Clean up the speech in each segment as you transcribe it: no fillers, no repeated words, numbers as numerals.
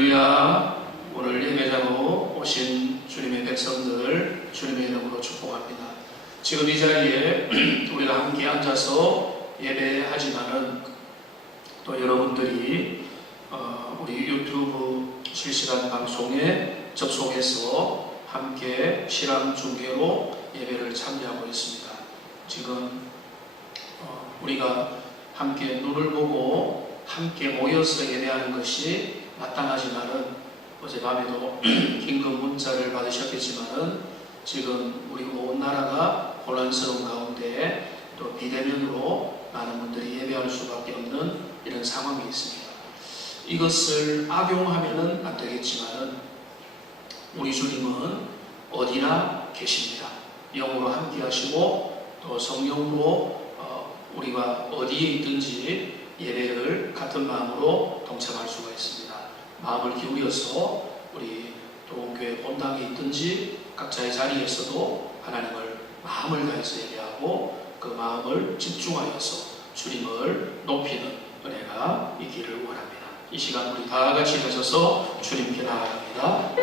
할렐루야. 오늘 예배자로 오신 주님의 백성들 주님의 이름으로 축복합니다. 지금 이 자리에 우리가 함께 앉아서 예배하지만은 또 여러분들이 우리 유튜브 실시간 방송에 접속해서 함께 실황 중계로 예배를 참여하고 있습니다. 지금 우리가 함께 눈을 보고 함께 모여서 예배하는 것이 마땅하지만은 어젯밤에도 긴급 문자를 받으셨겠지만은 지금 우리 온 나라가 혼란스러운 가운데 또 비대면으로 많은 분들이 예배할 수밖에 없는 이런 상황이 있습니다. 이것을 악용하면은 안 되겠지만은 우리 주님은 어디나 계십니다. 영으로 함께 하시고 또 성령으로 우리가 어디에 있든지 예배를 같은 마음으로 동참할 수가 있습니다. 마음을 기울여서 우리 도봉교회 본당에 있든지 각자의 자리에서도 하나님을 마음을 다해서 예배하고 그 마음을 집중하여서 주님을 높이는 은혜가 있기를 원합니다. 이 시간 우리 다 같이 가셔서 주님께 나아갑니다.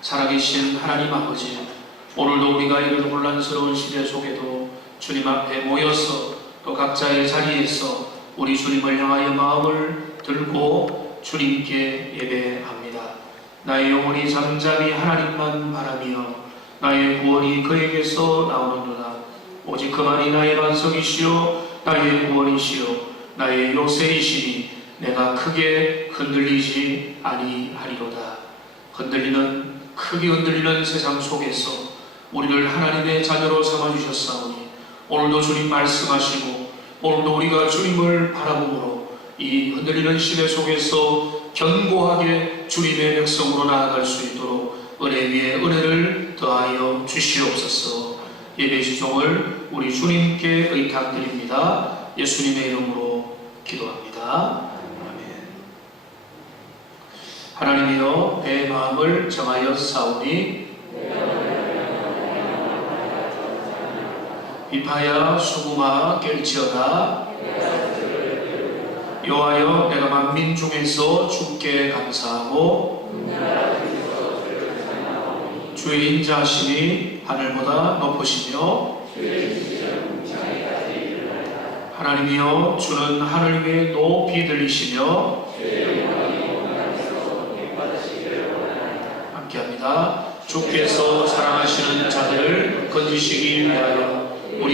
살아계신 하나님 아버지, 오늘도 우리가 이런 혼란스러운 시대 속에도 주님 앞에 모여서 또 각자의 자리에서 우리 주님을 향하여 마음을 들고 주님께 예배합니다. 나의 영혼이 잠잠히 하나님만 바라며 나의 구원이 그에게서 나오는도다. 오직 그만이 나의 반석이시요 나의 구원이시요 나의 요새이시니 내가 크게 흔들리지 아니하리로다. 크게 흔들리는 세상 속에서 우리를 하나님의 자녀로 삼아주셨사오니 오늘도 주님 말씀하시고 오늘도 우리가 주님을 바라보므로 이 흔들리는 시대 속에서 견고하게 주님의 백성으로 나아갈 수 있도록 은혜 위에 은혜를 더하여 주시옵소서. 예배 시종을 우리 주님께 의탁드립니다. 예수님의 이름으로 기도합니다. 하나님이여 내 마음을 정하여 사오니 비파야 수구마 깰지어다. 여호와여 내가 만민 중에서 주께 감사하고 주의 인자하심이 하늘보다 높으시며 하나님이여 주는 하늘 위에 높이 들리시며 함께합니다. 주께서 사랑하시는 자들을 건지시기 위하여 우리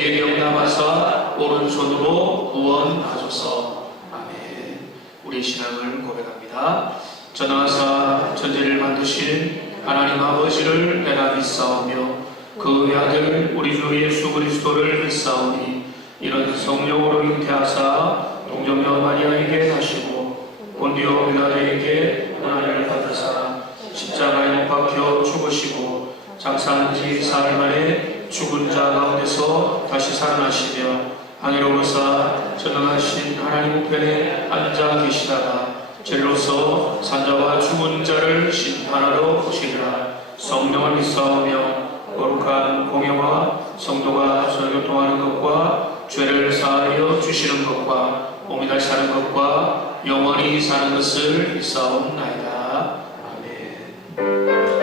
오른손으로 구원하소서. 아멘. 우리 신앙을 고백합니다. 전능하사 천지를 만드신 하나님 아버지를 내가 믿사오며 그 외아들 우리 주 예수 그리스도를 믿사오니 이런 성령으로 잉태하사 동정녀 마리아에게 하시고 본디오 빌라도에게 고난을 받으사 십자가에 못 박혀 죽으시고 장사한 지 4일 만에 죽은 자 가운데서 다시 살아나시며 하늘에 오르사 전능하신 하나님 우편에 앉아 계시다가 젤로서 산자와 죽은 자를 심판하러 오시리라. 성령을 믿사오며 거룩한 공예와 성도가 설교통하는 것과 죄를 사하여 주시는 것과 오미날 사는 것과 영원히 사는 것을 믿사옵나이다. 아멘.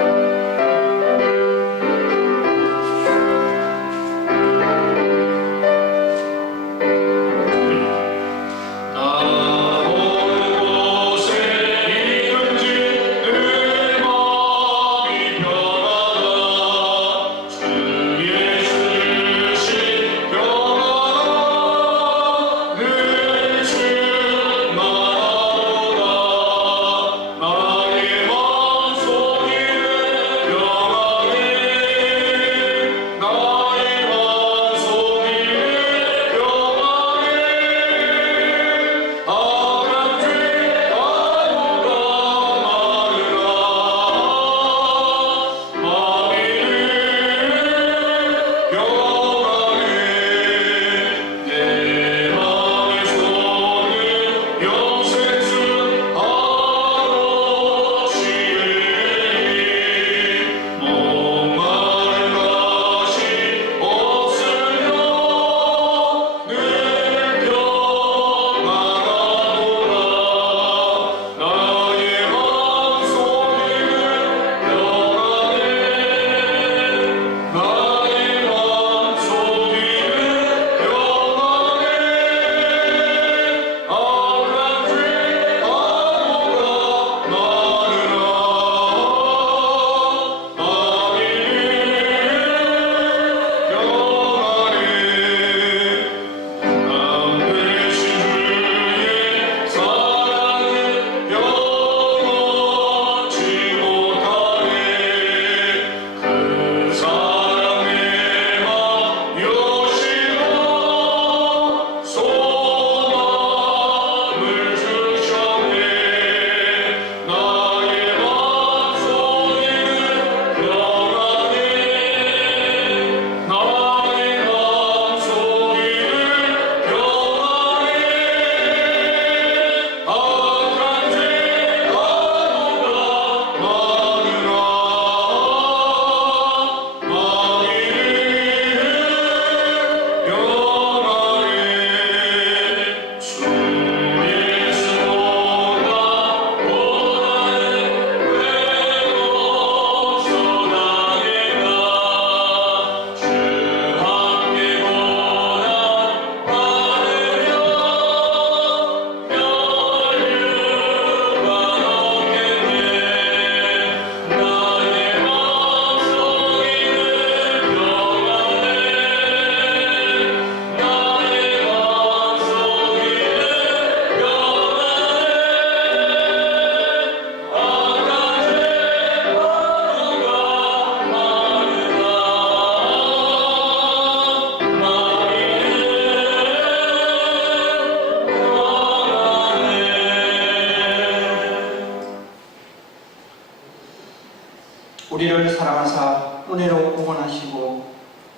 우리를 사랑하사 은혜로 구원하시고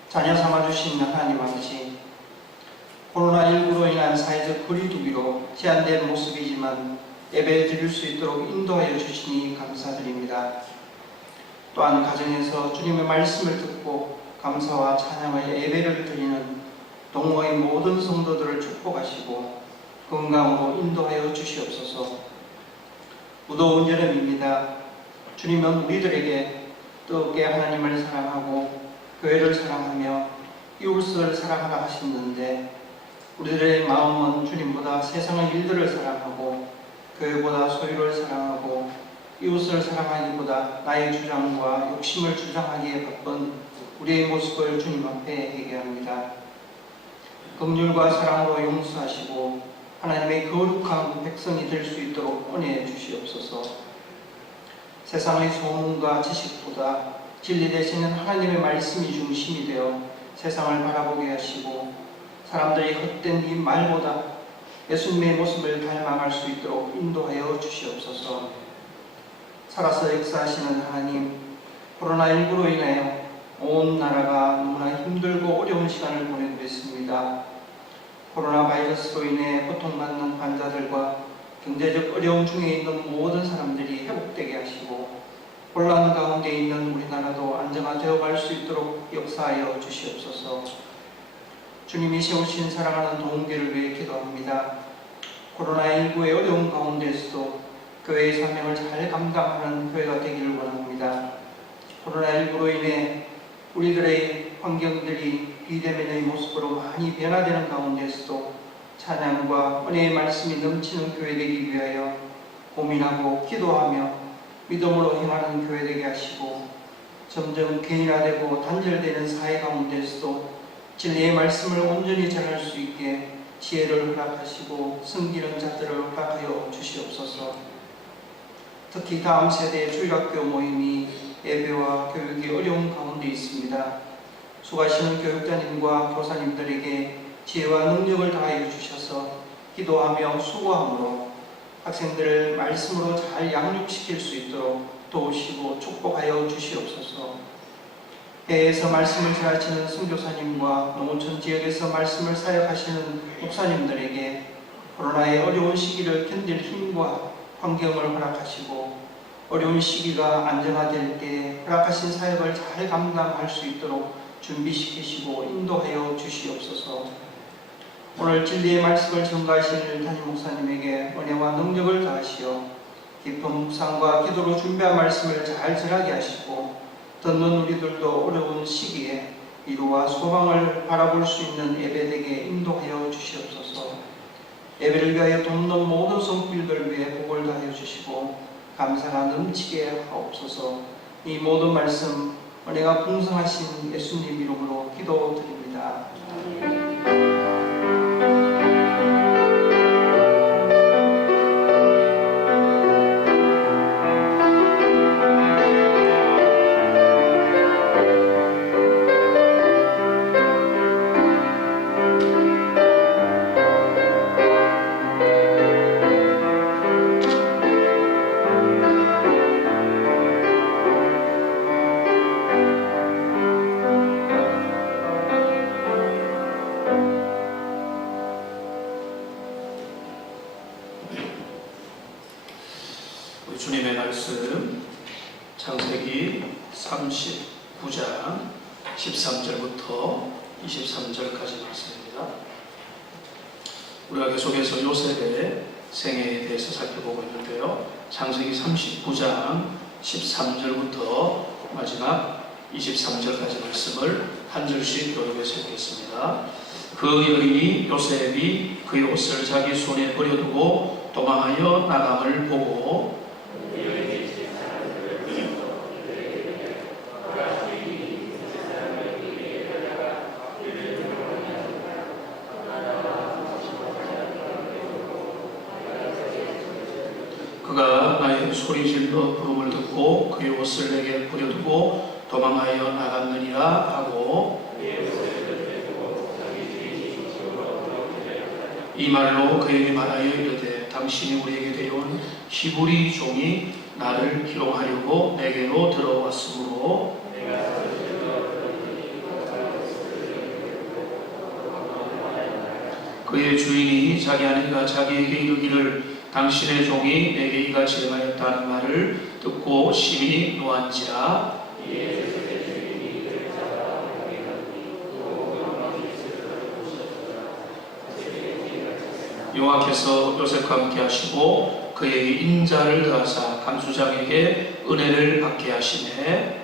자녀 삼아주신 하나님 아버지, 코로나19로 인한 사회적 거리두기로 제한된 모습이지만 예배 드릴 수 있도록 인도하여 주시니 감사드립니다. 또한 가정에서 주님의 말씀을 듣고 감사와 찬양의 예배를 드리는 동호의 모든 성도들을 축복하시고 건강으로 인도하여 주시옵소서. 무더운 여름입니다. 주님은 우리들에게 뜨겁게 하나님을 사랑하고 교회를 사랑하며 이웃을 사랑하라 하셨는데, 우리들의 마음은 주님보다 세상의 일들을 사랑하고 교회보다 소유를 사랑하고 이웃을 사랑하기보다 나의 주장과 욕심을 주장하기에 바쁜 우리의 모습을 주님 앞에 회개합니다. 긍휼과 사랑으로 용서하시고 하나님의 거룩한 백성이 될 수 있도록 은혜해 주시옵소서. 세상의 소문과 지식보다 진리 되시는 하나님의 말씀이 중심이 되어 세상을 바라보게 하시고 사람들이 헛된 이 말보다 예수님의 모습을 닮아갈 수 있도록 인도하여 주시옵소서. 살아서 역사하시는 하나님, 코로나19로 인하여 온 나라가 너무나 힘들고 어려운 시간을 보내고 있습니다. 코로나 바이러스로 인해 고통받는 환자들과 경제적 어려움 중에 있는 모든 사람들이 회복되게 하시고 혼란 가운데 있는 우리나라도 안정화되어 갈 수 있도록 역사하여 주시옵소서. 주님이 세우신 사랑하는 동교를 위해 기도합니다. 코로나19의 어려운 가운데서도 교회의 사명을 잘 감당하는 교회가 되기를 원합니다. 코로나19로 인해 우리들의 환경들이 비대면의 모습으로 많이 변화되는 가운데서도 찬양과 은혜의 말씀이 넘치는 교회 되기 위하여 고민하고 기도하며 믿음으로 행하는 교회 되게 하시고 점점 개인화되고 단절되는 사회 가운데서도 진리의 말씀을 온전히 전할 수 있게 지혜를 허락하시고 섬기는 자들을 허락하여 주시옵소서. 특히 다음 세대의 주일학교 모임이 예배와 교육이 어려운 가운데 있습니다. 수고하시는 교육자님과 교사님들에게 지혜와 능력을 다하여 주셔서 기도하며 수고함으로 학생들을 말씀으로 잘 양육시킬 수 있도록 도우시고 축복하여 주시옵소서. 해외에서 말씀을 전하시는 선교사님과 농어촌 지역에서 말씀을 사역하시는 목사님들에게 코로나의 어려운 시기를 견딜 힘과 환경을 허락하시고 어려운 시기가 안정화될 때 허락하신 사역을 잘 감당할 수 있도록 준비시키시고 인도하여 주시옵소서. 오늘 진리의 말씀을 전가하실 담임 목사님에게 은혜와 능력을 다하시어 깊은 묵상과 기도로 준비한 말씀을 잘 전하게 하시고 듣는 우리들도 어려운 시기에 위로와 소망을 바라볼 수 있는 예배되게 인도하여 주시옵소서. 예배를 위하여 돕는 모든 성필들 위해 복을 다하여 주시고 감사가 넘치게 하옵소서. 이 모든 말씀 은혜가 풍성하신 예수님 이름으로 기도드립니다. 주님의 말씀 창세기 39장 13절부터 23절까지 말씀입니다. 우리가 계속해서 요셉의 생애에 대해서 살펴보고 있는데요. 창세기 39장 13절부터 마지막 23절까지 말씀을 한 절씩 교독해서 읽겠습니다. 그 여인이 요셉이 그의 옷을 자기 손에 버려두고 도망하여 나감을 보고 그가 나의 소리질러 부름을 듣고 그의 옷을 내게 버려두고 도망하여 나갔느니라 하고 이 말로 그에게 말하여 이르되 당신이 우리에게 데려온 히브리 종이 나를 희롱하려고 내게로 들어왔으므로 그의 주인이 자기 아내가 자기에게 이르기를 당신의 종이 내게 이같이 행하였다는 말을 듣고 심히 노한지라. 여호와께서 요셉과 함께 하시고 그에게 인자를 더하사 간수장에게 은혜를 받게 하시매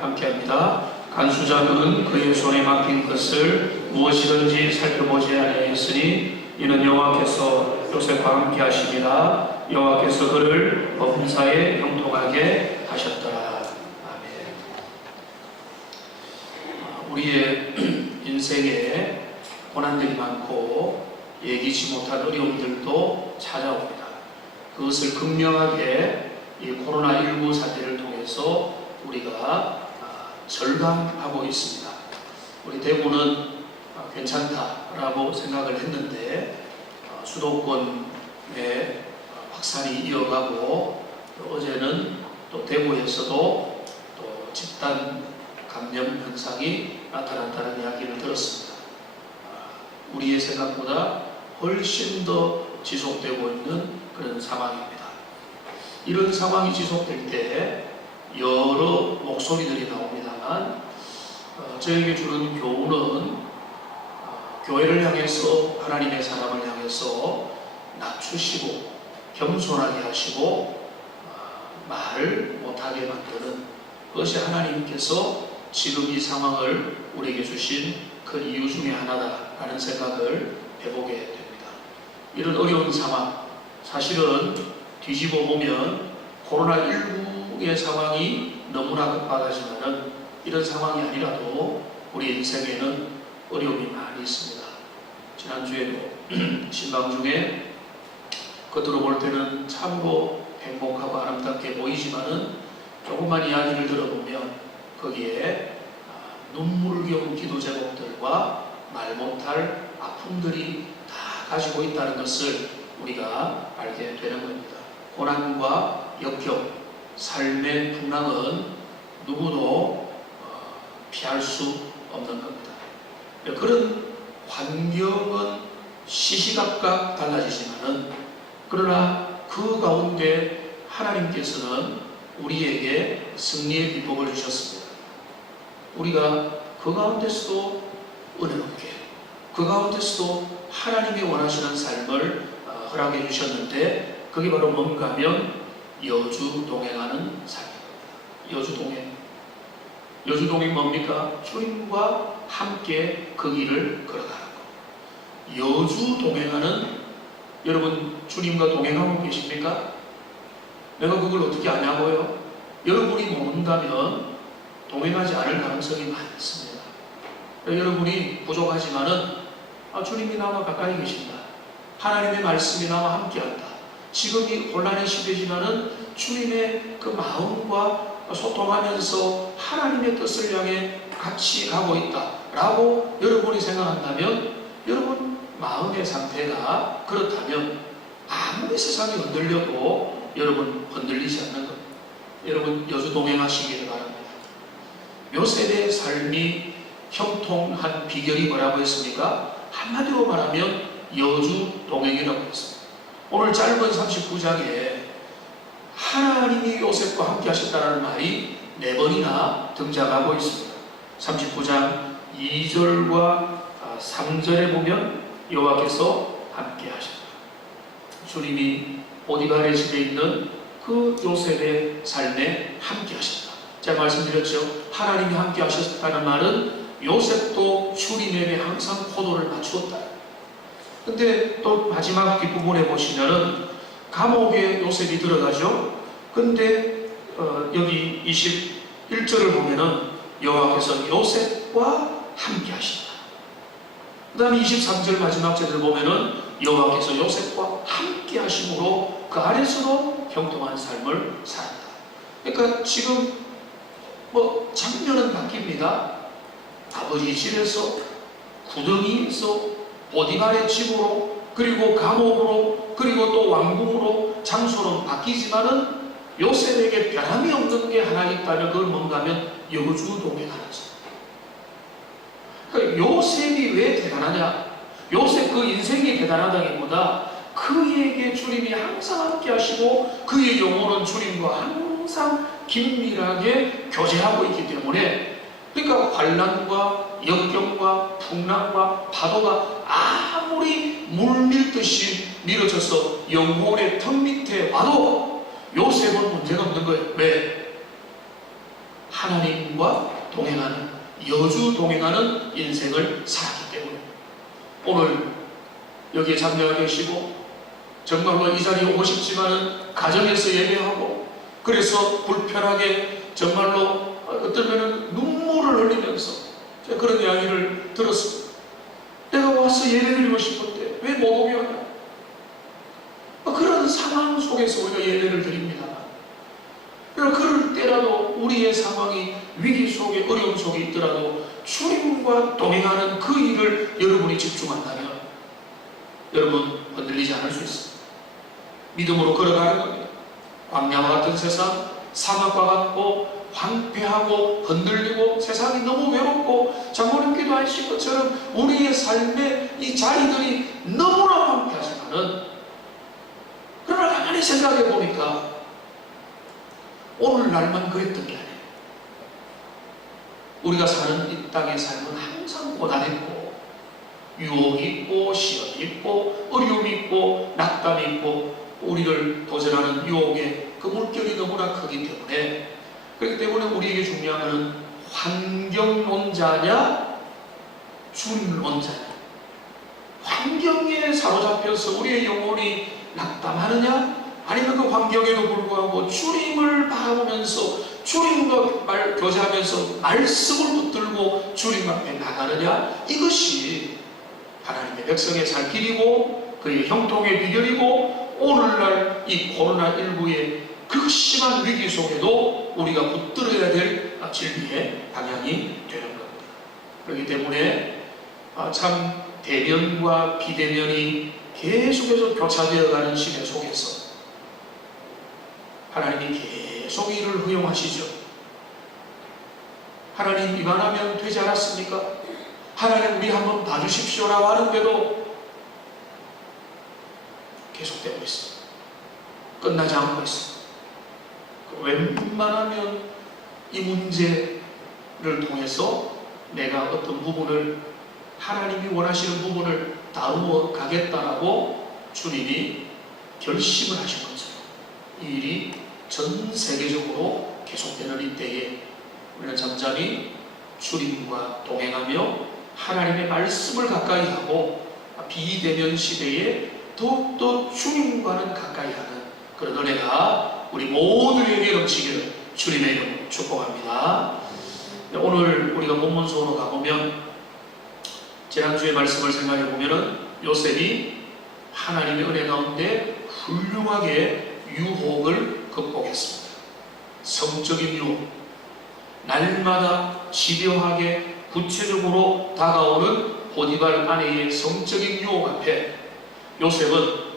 함께합니다. 간수장은 그의 손에 맡긴 것을 무엇이든지 살펴보지 아니하였으니 이는 여호와께서 요셉과 함께 하시니라. 여호와께서 그를 범사에 형통하게 하셨더라. 아멘. 우리의 인생에 고난들이 많고 예기치 못한 어려움들도 찾아옵니다. 그것을 극명하게 이 코로나19 사태를 통해서 우리가 절감하고 있습니다. 우리 대구는 괜찮다라고 생각을 했는데 수도권에 확산이 이어가고 또 어제는 또 대구에서도 또 집단 감염 현상이 나타났다는 이야기를 들었습니다. 우리의 생각보다 훨씬 더 지속되고 있는 그런 상황입니다. 이런 상황이 지속될 때 여러 목소리들이 나옵니다만 저에게 주는 교훈은 교회를 향해서 하나님의 사람을 향해서 낮추시고 겸손하게 하시고 말을 못하게 만드는 그것이 하나님께서 지금 이 상황을 우리에게 주신 큰 이유 중에 하나다라는 생각을 해보게 됩니다. 이런 어려운 상황, 사실은 뒤집어 보면 코로나19의 상황이 너무나 급박하지만은 이런 상황이 아니라도 우리 인생에는 어려움이 많이 있습니다. 지난주에도 신방 중에 겉으로 볼 때는 참으로 행복하고 아름답게 보이지만은 조금만 이야기를 들어보면 거기에 눈물겨운 기도 제목들과 말 못할 아픔들이 다 가지고 있다는 것을 우리가 알게 되는 겁니다. 고난과 역경, 삶의 풍랑은 누구도 피할 수 없는 겁니다. 그런 환경은 시시각각 달라지지만은 그러나 그 가운데 하나님께서는 우리에게 승리의 비법을 주셨습니다. 우리가 그 가운데서도 은혜롭게, 그 가운데서도 하나님이 원하시는 삶을 허락해 주셨는데 그게 바로 뭔가 하면 여주 동행하는 삶입니다. 여주 동행. 여주 동행 뭡니까? 주님과 함께 그 길을 걸어가는 것. 여주 동행하는, 여러분 주님과 동행하고 계십니까? 내가 그걸 어떻게 아냐고요? 여러분이 모른다면 동행하지 않을 가능성이 많습니다. 여러분이 부족하지만은 주님이 나와 가까이 계신다. 하나님의 말씀이 나와 함께한다. 지금 이 혼란의 시대지만은 주님의 그 마음과 소통하면서 하나님의 뜻을 향해 같이 가고 있다라고 여러분이 생각한다면, 여러분 마음의 상태가 그렇다면 아무리 세상이 흔들려도 여러분 흔들리지 않는 겁니다. 여러분 여주 동행하시기를 바랍니다. 요셉의 삶이 형통한 비결이 뭐라고 했습니까? 한마디로 말하면 여주 동행이라고 했습니다. 오늘 짧은 39장에 하나님이 요셉과 함께 하셨다는 말이 4번이나 등장하고 있습니다. 39장 2절과 3절에 보면 여호와께서 함께 하셨다. 주님이 보디발의 집에 있는 그 요셉의 삶에 함께 하셨다. 제가 말씀드렸죠. 하나님이 함께 하셨다는 말은 요셉도 주님에게 항상 포도를 맞추었다. 근데 또 마지막 뒷부분에 보시면은 감옥에 요셉이 들어가죠. 근데 여기 21절을 보면은 여호와께서 요셉과 함께 하신다. 그 다음에 23절 마지막 절을 보면은 여호와께서 요셉과 함께 하심으로 그 안에서도 형통한 삶을 살았다. 그러니까 지금 장면은 바뀝니다. 아버지 집에서, 구덩이에서, 보디발의 집으로, 그리고 감옥으로, 그리고 또 왕궁으로 장소는 바뀌지만은 요셉에게 변함이 없는 게 하나 있다면 그건 뭔가 하면 여주 동행하는 것. 그러니까 요셉이 왜 대단하냐? 요셉 그 인생이 대단하다기보다 그에게 주님이 항상 함께 하시고 그의 영혼은 주님과 항상 긴밀하게 교제하고 있기 때문에, 그러니까 환난과 역경과 풍랑과 파도가 아무리 물밀듯이 밀어져서 영혼의 턱 밑에 와도 요셉은 문제가 없는 거예요. 왜? 하나님과 동행하는, 여주 동행하는 인생을 살았기 때문에. 오늘 여기에 참여하 계시고 정말로 이 자리에 오고 싶지만은 가정에서 예배하고, 그래서 불편하게 정말로 어떨 때는 눈물을 흘리면서 그런 이야기를 들었습니다. 내가 와서 예배드리고 싶은데 왜 못 오게 하냐? 그런 상황 속에서 우리가 예배를 드립니다. 그럴 때라도 우리의 상황이 위기 속에 어려움 속에 있더라도 주님과 동행하는 그 일을 여러분이 집중한다면 여러분 흔들리지 않을 수 있습니다. 믿음으로 걸어가는 겁니다. 광야와 같은 세상, 사막과 같고 황폐하고 흔들리고 세상이 너무 외롭고 장로님 기도하신 것처럼 우리의 삶의 이 자리들이 너무나 황폐하지만은 그러나 가만히 생각해 보니까 오늘날만 그랬던 게 아니에요. 우리가 사는 이 땅의 삶은 항상 고난했고 유혹이 있고 시험이 있고 어려움이 있고 낙담이 있고 우리를 도전하는 유혹의 그 물결이 너무나 크기 때문에 그렇기 때문에 우리에게 중요한 것은 환경론자냐 주님론자냐. 환경에 사로잡혀서 우리의 영혼이 낙담하느냐 아니면 그 환경에도 불구하고 주님을 바라보면서 주님과 교제하면서 말씀을 붙들고 주님 앞에 나가느냐. 이것이 하나님의 백성의 살 길이고 그의 형통의 비결이고 오늘날 이 코로나19의 극심한 위기 속에도 우리가 붙들어야 될 진리의 방향이 되는 겁니다. 그렇기 때문에 참 대면과 비대면이 계속해서 교차되어 가는 시대 속에서 하나님이 계속 이를 허용하시죠. 하나님 이만하면 되지 않았습니까? 하나님 우리 한번 봐주십시오라고 하는데도 계속되고 있습니다. 끝나지 않고 있습니다. 웬만하면 이 문제를 통해서 내가 어떤 부분을 하나님이 원하시는 부분을 다루어 가겠다라고 주님이 결심을 하신 것처럼 이 일이 전 세계적으로 계속되는 이때에 우리는 잠잠히 주님과 동행하며 하나님의 말씀을 가까이 하고 비대면 시대에 더욱더 주님과는 가까이 하는 그런 은혜가 우리 모두에게 넘치기를 주님의 이름으로 축복합니다. 오늘 우리가 본문서로 가보면 지난주의 말씀을 생각해 보면은 요셉이 하나님의 은혜 가운데 훌륭하게 유혹을 극복했습니다. 성적인 유혹, 날마다 집요하게 구체적으로 다가오는 보디발 아내의 성적인 유혹 앞에 요셉은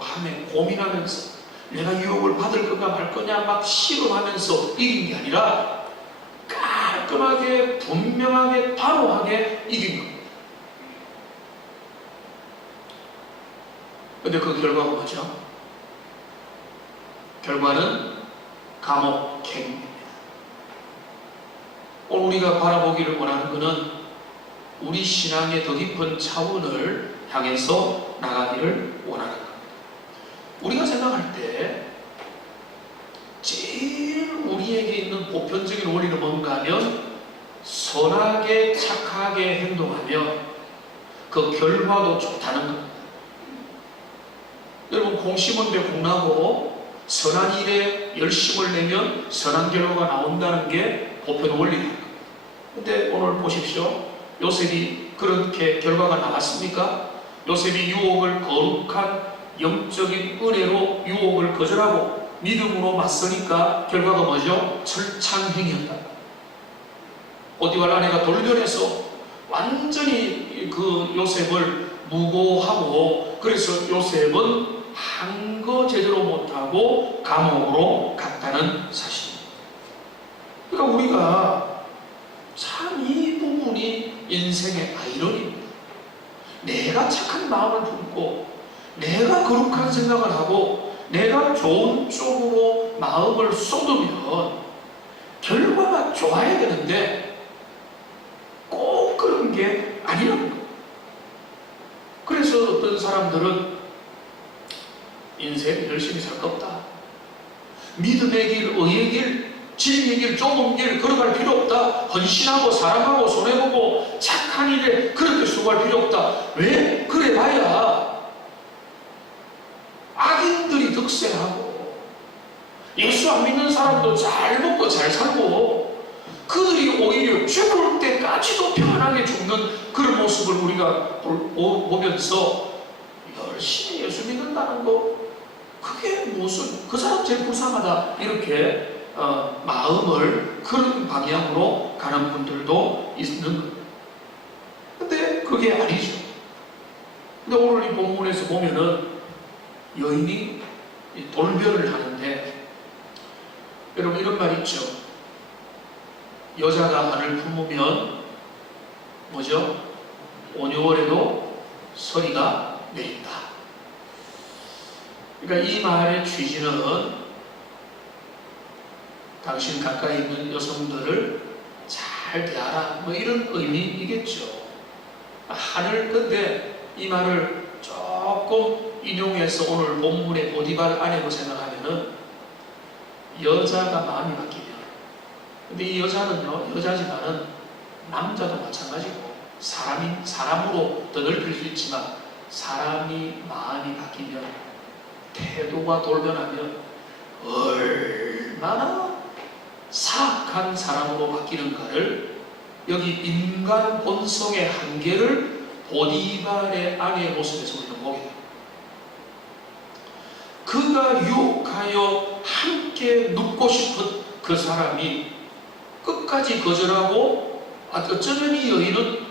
밤에 고민하면서 내가 유혹을 받을 거냐 말 거냐 막 실험하면서 이긴 게 아니라 깔끔하게 분명하게 단호하게 이긴 겁니다. 근데 그 결과가 뭐죠? 결과는 감옥행입니다. 오늘 우리가 바라보기를 원하는 것은 우리 신앙의 더 깊은 차원을 향해서 나가기를 원하는 겁니다. 우리가 생각할 때 제일 우리에게 있는 보편적인 원리는 뭔가 하면 선하게 착하게 행동하면 그 결과도 좋다는 겁니다. 여러분 공 심은데 공 나고 선한 일에 열심을 내면 선한 결과가 나온다는 게 보편 원리입니다. 근데 오늘 보십시오. 요셉이 그렇게 결과가 나왔습니까? 요셉이 유혹을 거룩한 영적인 은혜로 유혹을 거절하고 믿음으로 맞서니까 결과가 뭐죠? 철창행이었다. 보디발 아내가 돌변해서 완전히 그 요셉을 무고하고 그래서 요셉은 한 거 제대로 못하고 감옥으로 갔다는 사실입니다. 그러니까 우리가 참 이 부분이 인생의 아이러니입니다. 내가 착한 마음을 품고 내가 거룩한 생각을 하고 내가 좋은 쪽으로 마음을 쏟으면 결과가 좋아야 되는데 꼭 그런 게 아니라는 거예요. 그래서 어떤 사람들은 인생 열심히 살 거 없다. 믿음의 길, 의의 길, 진리의 길, 좁은 길 걸어갈 필요 없다. 헌신하고 사랑하고 손해보고 착한 일에 그렇게 수고할 필요 없다. 왜? 그래 봐야 악인들이 득세하고 예수 안 믿는 사람도 잘 먹고 잘 살고 그들이 오히려 죽을 때까지 마치도 평안하게 죽는 그런 모습을 우리가 보면서 열심히 예수 믿는다는 거, 그게 무슨, 그 사람 제일 불쌍하다, 이렇게 마음을 그런 방향으로 가는 분들도 있는 거예요. 근데 그게 아니죠. 근데 오늘 이 본문에서 보면은 여인이 돌변을 하는데, 여러분 이런 말 있죠. 여자가 알을 품으면 뭐죠? 5~6월에도 서리가 내린다. 그러니까 이 말의 취지는 당신 가까이 있는 여성들을 잘 대하라, 뭐 이런 의미이겠죠. 근데 이 말을 조금 인용해서 오늘 본문의 보디발 아내로 생각하면은 여자가 마음이 바뀌면, 근데 이 여자는요, 여자지만은 남자도 마찬가지고, 사람으로 더 넓힐 수 있지만 사람이 마음이 바뀌면, 태도가 돌변하면 얼마나 사악한 사람으로 바뀌는가를, 여기 인간 본성의 한계를 보디발의 아내의 모습에서 우리는 보게 됩니다. 그가 유혹하여 함께 눕고 싶은 그 사람이 끝까지 거절하고, 어쩌면 이 여인은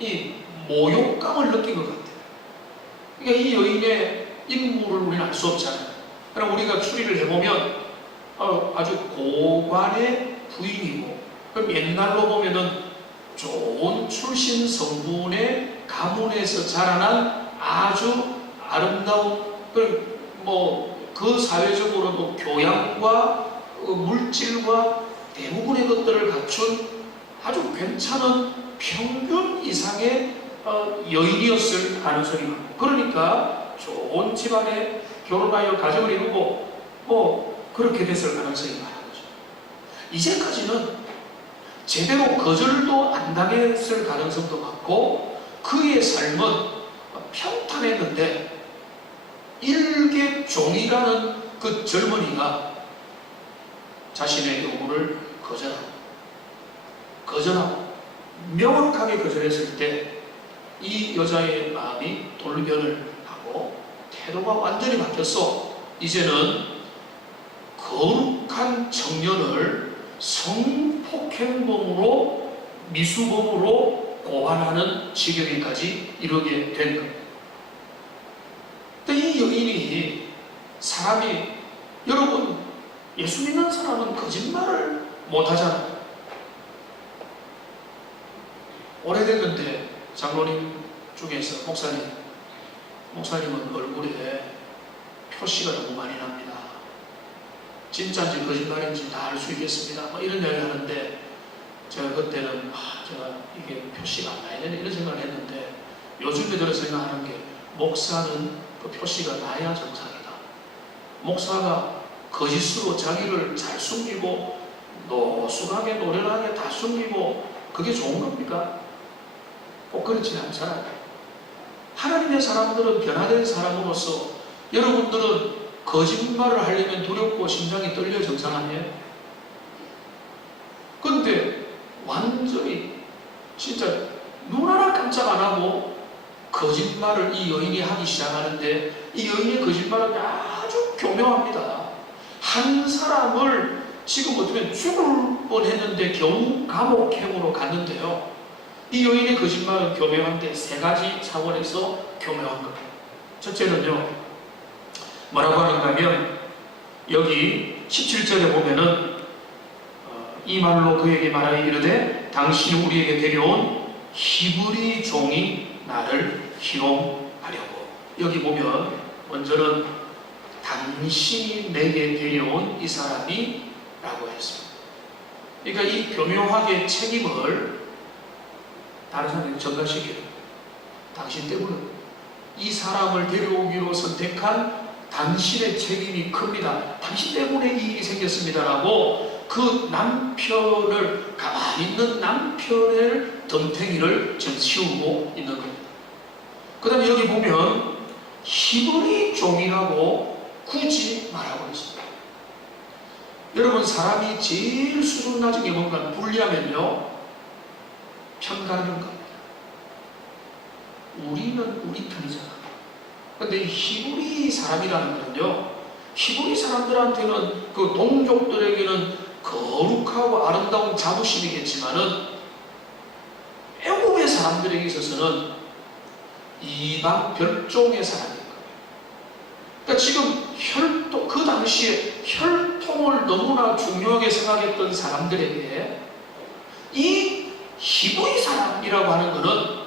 이 모욕감을 느낀 것 같아요. 그러니까 이 여인의 인물을 우리는 알 수 없잖아요. 그럼 우리가 추리를 해보면 아주 고관의 부인이고, 그럼 옛날로 보면은 좋은 출신 성분의 가문에서 자라난 아주 아름다운, 그 사회적으로도 교양과 물질과 대부분의 것들을 갖춘 아주 괜찮은 평균 이상의 여인이었을 가능성이 많고, 그러니까 좋은 집안에 결혼하여 가정을 이루고 그렇게 됐을 가능성이 많은 거죠. 이제까지는 제대로 거절도 안 당했을 가능성도 많고, 그의 삶은 평탄했는데 일개종이라는 그 젊은이가 자신의 요구를 거절하고 명확하게 거절했을 때 이 여자의 마음이 돌변을 하고 태도가 완전히 바뀌었어. 이제는 거룩한 청년을 성폭행범으로, 미수범으로 고발하는 지경에까지 이르게 된 겁니다. 근데 이 여인이 여러분, 예수 믿는 사람은 거짓말을 못하잖아요. 오래됐는데 장로님 중에서 목사님은 얼굴에 표시가 너무 많이 납니다. 진짜인지 거짓말인지 다 알 수 있겠습니다, 뭐 이런 이야기 하는데, 제가 그때는 제가 이게 표시가 안 나야 되나 이런 생각을 했는데, 요즘에 들어 생각하는 게, 목사는 그 표시가 나야 정상이다. 목사가 거짓으로 자기를 잘 숨기고 노숙하게 노련하게 다 숨기고 그게 좋은 겁니까? 꼭 그렇지는 않잖아요. 하나님의 사람들은 변화된 사람으로서, 여러분들은 거짓말을 하려면 두렵고 심장이 떨려 정상 아니에요? 근데 완전히 진짜 눈 하나 깜짝 안 하고 거짓말을 이 여인이 하기 시작하는데, 이 여인의 거짓말은 아주 교묘합니다. 한 사람을 지금 어쩌면 죽을 뻔했는데 겨우 감옥행으로 갔는데요, 이 여인의 거짓말은 교묘한데 3가지 차원에서 교묘한 겁니다. 첫째는요, 뭐라고 하는가 하면, 여기 17절에 보면은 이 말로 그에게 말하여 이르되 당신이 우리에게 데려온 히브리 종이 나를 희롱하려고. 여기 보면 먼저는 당신이 내게 데려온 이 사람이 라고 했습니다. 그러니까 이 교묘하게 책임을 다른 사람에게 전가시켜요. 당신 때문에, 이 사람을 데려오기로 선택한 당신의 책임이 큽니다. 당신 때문에 이 일이 생겼습니다라고 그 남편을, 가만히 있는 남편의 덤탱이를 지금 씌우고 있는 겁니다. 그 다음에 여기 보면 히브리 종이라고 굳이 말하고 있습니다. 여러분, 사람이 제일 수준 낮은 게 뭔가 분리하면요, 편가르는 겁니다. 우리는 우리 편이잖아. 근데 히브리 사람이라는 건요, 히브리 사람들한테는 그 동족들에게는 거룩하고 아름다운 자부심이겠지만은 애국의 사람들에게 있어서는 이방 별종의 사람인 거예요. 그러니까 지금 그 당시에 혈통을 너무나 중요하게 생각했던 사람들에게 이 히브리 사람이라고 하는 것은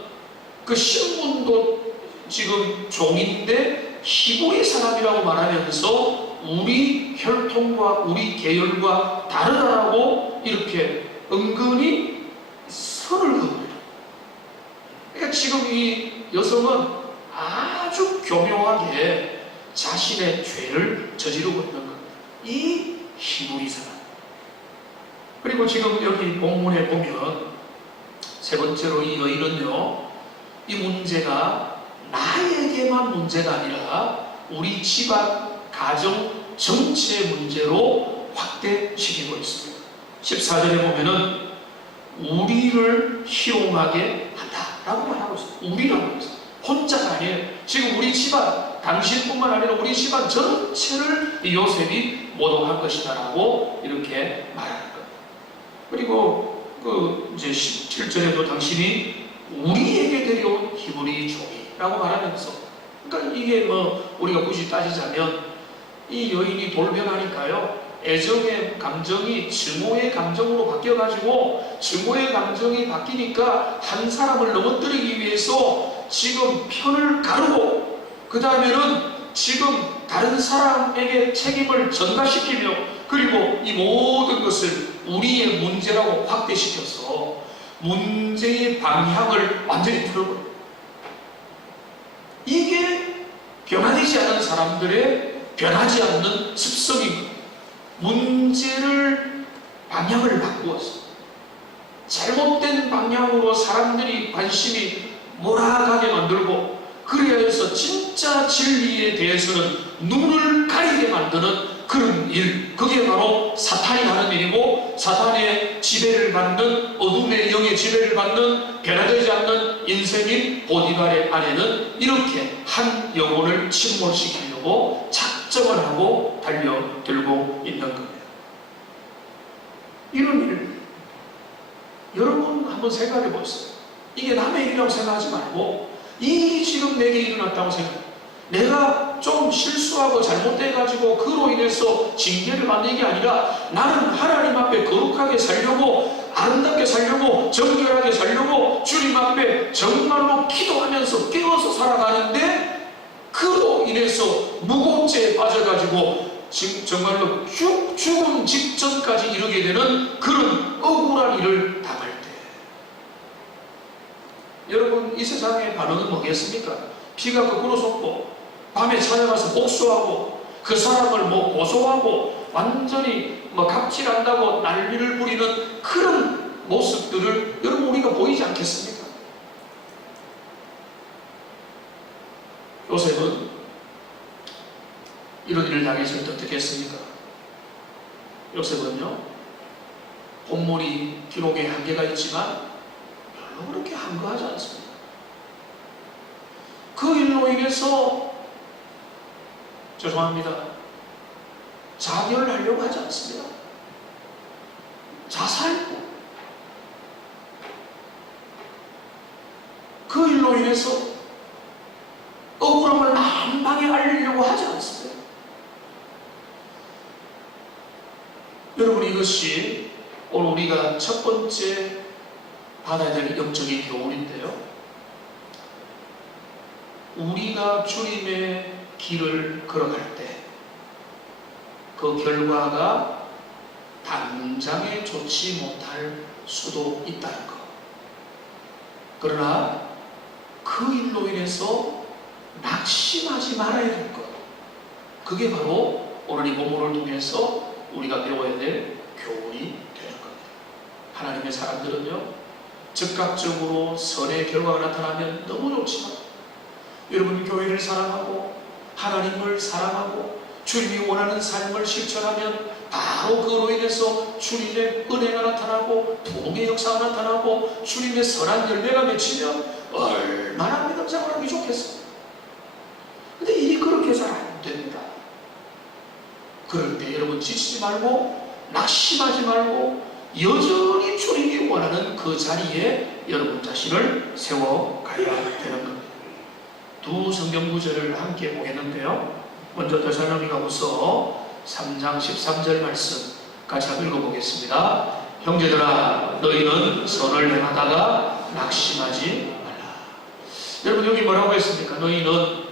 그 신분도 지금 종인데 히브리 사람이라고 말하면서 우리 혈통과 우리 계열과 다르다라고 이렇게 은근히 선을 그어요. 그러니까 지금 이 여성은 아주 교묘하게 자신의 죄를 저지르고 있는 겁니다. 이 히브리 사람. 그리고 지금 여기 본문에 보면 세 번째로 이 여인은요, 이 문제가 나에게만 문제가 아니라 우리 집안, 가정 전체의 문제로 확대시키고 있습니다. 14절에 보면은 우리를 희롱하게 한다라고 말하고 있어요. 우리라고 했어요. 혼자가 아니에요. 지금 우리 집안, 당신뿐만 아니라 우리 집안 전체를 이 요셉이 모독할 것이다라고 이렇게 말하는 거예요. 그리고 이제 17절에도 당신이 우리에게 데려온 히브리 종이라고 말하면서, 그러니까 이게 우리가 굳이 따지자면 이 여인이 돌변하니까요, 애정의 감정이 증오의 감정으로 바뀌어가지고, 증오의 감정이 바뀌니까 한 사람을 넘어뜨리기 위해서 지금 편을 가르고, 그 다음에는 지금 다른 사람에게 책임을 전가시키며, 그리고 이 모든 것을 우리의 문제라고 확대시켜서 문제의 방향을 완전히 틀어버려요. 이게 변화되지 않은 사람들의 변하지 않는 습성입니다. 문제를 방향을 바꾸었어. 잘못된 방향으로 사람들이 관심이 몰아가게 만들고, 그래야 해서 진짜 진리에 대해서는 눈을 가리게 만드는 그런 일, 그게 바로 사탄이 하는 일이고, 사탄의 지배를 받는, 어둠의 영의 지배를 받는 변화되지 않는 인생인 보디발의 아내는 이렇게 한 영혼을 침몰시키려고 작정을 하고 달려들고 있는 겁니다. 이런 일, 여러분 한번 생각해 보세요. 이게 남의 일이라고 생각하지 말고, 이 일이 지금 내게 일어났다고 생각해요. 내가 좀 실수하고 잘못돼가지고 그로 인해서 징계를 받는 게 아니라, 나는 하나님 앞에 거룩하게 살려고, 아름답게 살려고, 정결하게 살려고 주님 앞에 정말로 기도하면서 깨어서 살아가는데, 그로 인해서 무고죄에 빠져가지고 지금 정말로 죽음 직전까지 이르게 되는 그런 억울한 일을 당할 때, 여러분 이 세상의 반응은 뭐겠습니까? 피가 거꾸로 솟고 밤에 찾아가서 복수하고 그 사람을 고소하고 완전히 갑질한다고 난리를 부리는 그런 모습들을 여러분 우리가 보이지 않겠습니까? 요셉은 이런 일을 당했을 때 어떻게 했습니까? 요셉은요, 본문이 기록에 한계가 있지만 별로 그렇게 한거하지 않습니다. 그 일로 인해서 죄송합니다, 자결을 하려고 하지 않습니다. 자살도 그 일로 인해서 억울함을 남방에 알리려고 하지 않습니다. 여러분, 이것이 오늘 우리가 첫 번째 받아야 될 영적인 교훈인데요, 우리가 주님의 길을 걸어갈 때 그 결과가 당장에 좋지 못할 수도 있다는 것. 그러나 그 일로 인해서 낙심하지 말아야 될 것. 그게 바로 오늘 이 본문을 통해서 우리가 배워야 될 교훈이 되는 겁니다. 하나님의 사람들은요, 즉각적으로 선의 결과가 나타나면 너무 좋지만, 여러분 교회를 사랑하고 하나님을 사랑하고 주님이 원하는 삶을 실천하면 바로 그로 인해서 주님의 은혜가 나타나고 부흥의 역사가 나타나고 주님의 선한 열매가 맺히면 얼마나 믿음 생활하기 좋겠어. 근데 일이 그렇게 잘 안 됩니다. 그럴 때 여러분 지치지 말고 낙심하지 말고 여전히 주님이 원하는 그 자리에 여러분 자신을 세워가야 되는 겁니다. 두 성경 구절을 함께 보겠는데요. 먼저 데살로니가후서 3장 13절 말씀 같이 한번 읽어보겠습니다. 형제들아 너희는 선을 행하다가 낙심하지 말라. 여러분 여기 뭐라고 했습니까? 너희는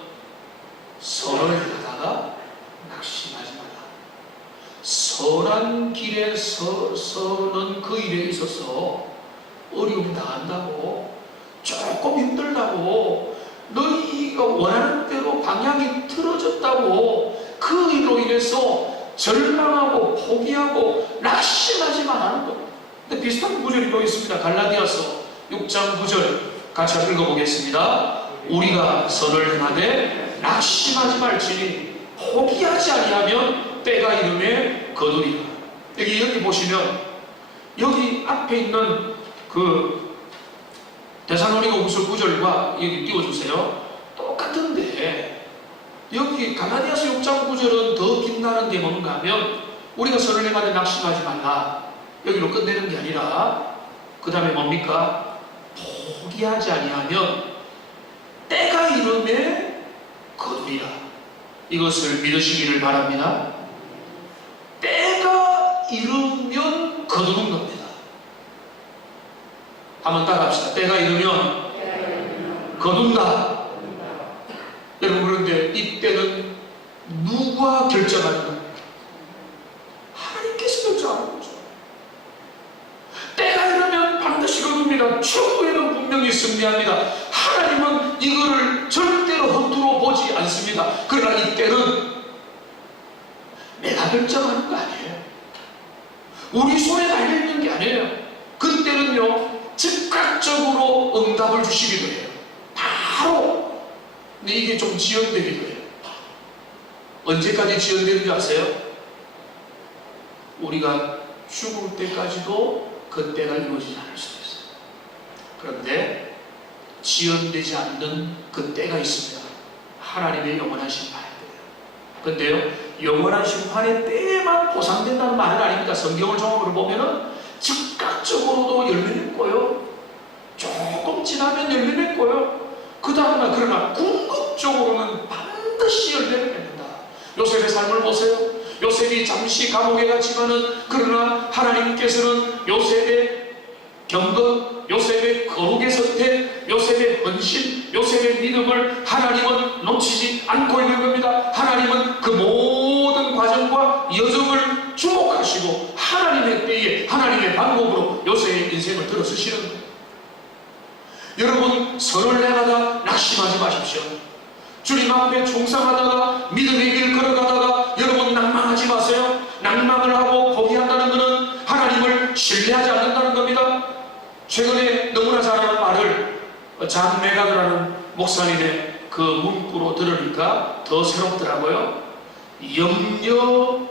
선을 행하다가 낙심하지 말라. 선한 길에 서는 그 일에 있어서 어려움 당한다고, 조금 힘들다고, 너희가 원하는 대로 방향이 틀어졌다고 그 일로 인해서 절망하고 포기하고 낙심하지만 하는 것. 근데 비슷한 구절이 또 있습니다. 갈라디아서 6장 9절 같이 한번 읽어보겠습니다. 우리가 선을 행하되 낙심하지 말지니 포기하지 아니하면 때가 이름에 거두리라. 여기 보시면 여기 앞에 있는 그 데살로니가후서 9절과 여기 띄워주세요. 똑같은데 여기 갈라디아서 6장 9절은 더 빛나는 게 뭔가 하면 우리가 선을 행하되 낙심하지 말라 여기로 끝내는 게 아니라 그 다음에 뭡니까? 포기하지 아니하면 때가 이름에 거두리라. 이것을 믿으시기를 바랍니다. 때가 이르면 거두는 겁니다. 한번 따라합시다. 때가 이르면 거둔다. 여러분 그런데 이 때는 누가 결정하는 겁니까? 하나님께서 결정하는 거죠. 때가 이르면 반드시 거둡니다. 축구에는 분명히 승리합니다. 하나님은 이거를 절대로 허투루 보지 않습니다. 그러나 이 때는 내가 결정하는 거 아니에요. 우리 손에 달려있는 게 아니에요. 그때는요 즉각적으로 응답을 주시기도 해요. 바로. 근데 이게 좀 지연되기도 해요. 언제까지 지연되는지 아세요? 우리가 죽을 때까지도 그때가 이루어지지 않을 수도 있어요. 그런데 지연되지 않는 그 때가 있습니다. 하나님의 영원한 심판의 때예요. 근데요 영원한 심판의 때에만 보상된다는 말은 아닙니다. 성경을 종합으로 보면은 즉각적으로도 열매 맺고요, 조금 지나면 열매 맺고요, 그 다음날 그러나 궁극적으로는 반드시 열매를 맺는다. 요셉의 삶을 보세요. 요셉이 잠시 감옥에 갇히면은 그러나 하나님께서는 요셉의 경건, 요셉의 거룩의 선택, 요셉의 헌신, 요셉의 믿음을 하나님은 놓치지 않고 있는 겁니다. 하나님은 그 모든 과정과 여정을 주목하시고 하나님의 때에 하나님의 방법으로 요셉의 인생을 들어서시는 거예요. 여러분 선을 행하다 낙심하지 마십시오. 주님 앞에 충성하다가 믿음의 길 걸어가다가 여러분 낭망하지 마세요. 낭망을 하고 포기한다는 것은 하나님을 신뢰하지 않는다는 겁니다. 최근에 너무나 잘하는 말을 잔 메가드라는 목사님의 그 문구로 들으니까 더 새롭더라고요. 염려는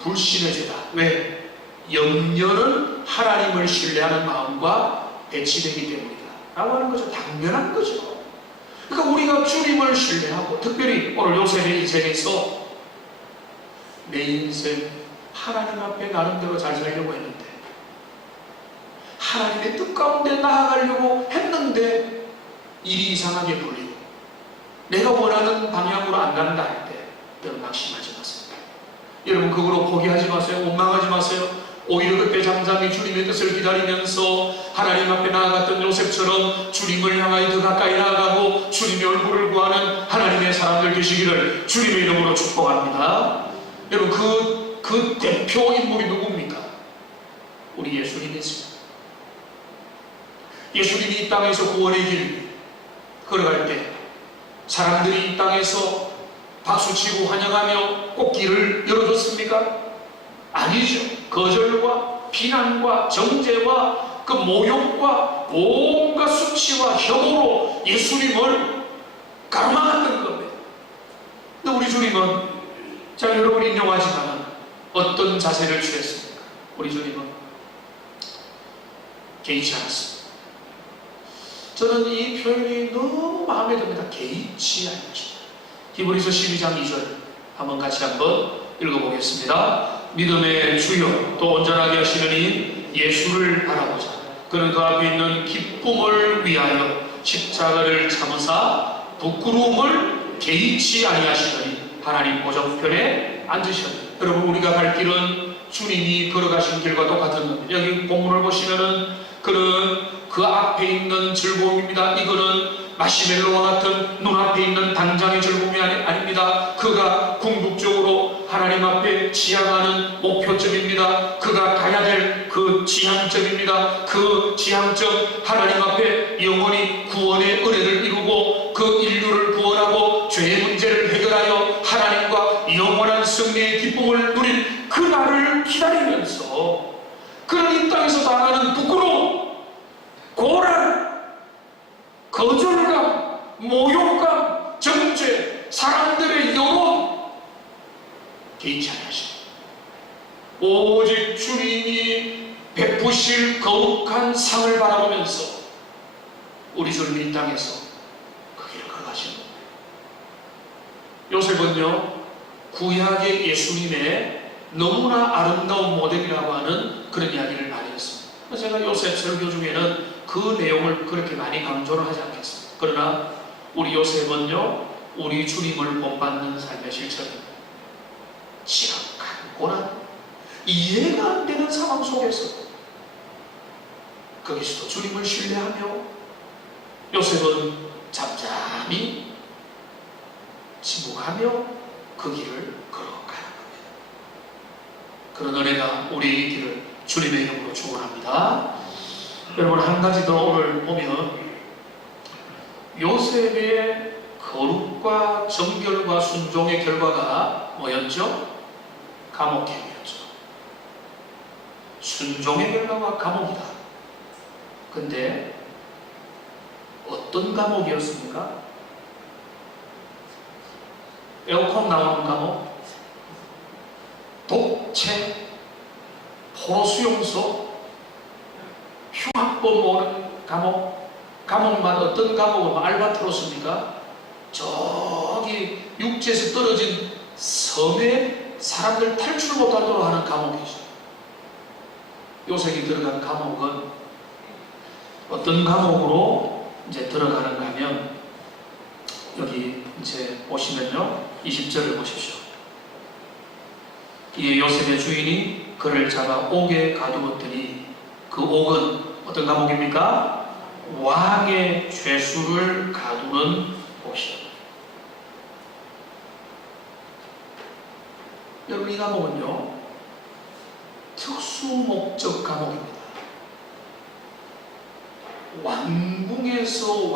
불신의 죄다. 왜? 염려는 하나님을 신뢰하는 마음과 배치되기 때문이다 라고 하는 거죠. 당연한 거죠. 그러니까 우리가 주님을 신뢰하고 특별히 오늘 요셉의 인생에서 내 인생 하나님 앞에 나름대로 잘 살려고 했는데 하나님의 뜻 가운데 나아가려고 했는데 일이 이상하게 풀리고 내가 원하는 방향으로 안 간다 할 때 여러분 낙심하지 마세요. 여러분 그거로 포기하지 마세요. 원망하지 마세요. 오히려 그때 잠잠히 주님의 뜻을 기다리면서 하나님 앞에 나아갔던 요셉처럼 주님을 향하여 더 가까이 나아가고 주님의 얼굴을 구하는 하나님의 사람들 되시기를 주님의 이름으로 축복합니다. 여러분 그 대표 인물이 누굽니까? 우리 예수님이십니다. 예수님이 이 땅에서 구원의 길 걸어갈 때 사람들이 이 땅에서 박수치고 환영하며 꽃길을 열어줬습니까? 아니죠. 거절과 비난과 정죄와 그 모욕과 온갖 수치와 혐오로 예수님을 가로막았던 겁니다. 근데 우리 주님은 자 여러분 인용하지만 어떤 자세를 취했습니까? 우리 주님은 개의치 않았습니다. 저는 이 표현이 너무 마음에 듭니다. 개의치 않기. 히브리서 12장 2절 한번 같이 한번 읽어보겠습니다. 믿음의 주여 또 온전하게 하시는 이 예수를 바라보자. 그는 그 앞에 있는 기쁨을 위하여 십자가를 참으사 부끄러움을 개의치 아니하시더니 하나님 보좌우편에 앉으셨다. 여러분, 우리가 갈 길은 주님이 걸어가신 길과 똑같은 겁니다. 여기 본문을 보시면은 그는 그 앞에 있는 즐거움입니다. 이거는 마시멜로와 같은 눈앞에 있는 당장의 즐거움이 아닙니다. 그가 궁극적으로 하나님 앞에 지향하는 목표점입니다. 그가 가야 될 그 지향점입니다. 그 지향점, 하나님 앞에 영원히 구원의 은혜를 이루고 그 인류를 구원하고 죄의 문제를 해결하여 하나님과 영원한 승리의 기쁨을 누린 그날을 기다리면서 그는 이 땅에서 당하는 부끄러움, 고난, 거절감, 모욕감, 정죄, 사람들의 여론 개의치 않으십니다. 오직 주님이 베푸실 거룩한 상을 바라보면서 우리 주님이 이 땅에서 그 길을 걸어가십니다. 요셉은요, 구약의 예수님의 너무나 아름다운 모델이라고 하는 그런 이야기를 많이 했습니다. 제가 요셉 설교 중에는 그 내용을 그렇게 많이 강조를 하지 않겠습니다. 그러나 우리 요셉은요, 우리 주님을 본받는 삶의 실천입니다. 지각한 고난, 이해가 안 되는 상황 속에서 거기서도 주님을 신뢰하며 요셉은 잠잠히 침묵하며 그 길을 걸어가는 겁니다. 그런 은혜가 우리의 길을 주님의 이름으로 축원합니다. 여러분, 한 가지 더 오늘 보면 요셉의 거룩과 정결과 순종의 결과가 뭐였죠? 감옥행이었죠. 순종의 결과가 감옥이다. 근데 어떤 감옥이었습니까? 에어컨 나오는 감옥, 독채, 포로수용소, 흉악범 모는 감옥, 감옥마다 어떤 감옥은 알바트로스입니까? 저기 육지에서 떨어진 섬에 사람들 탈출 못하도록 하는 감옥이죠. 요셉이 들어간 감옥은 어떤 감옥으로 이제 들어가는가 하면 여기 이제 보시면요, 20절을 보십시오. 이에 요셉의 주인이 그를 잡아 옥에 가두었더니 그 옥은 어떤 감옥입니까? 왕의 죄수를 가두는 곳이다. 여러분, 이 감옥은요, 특수 목적 감옥입니다. 왕궁에서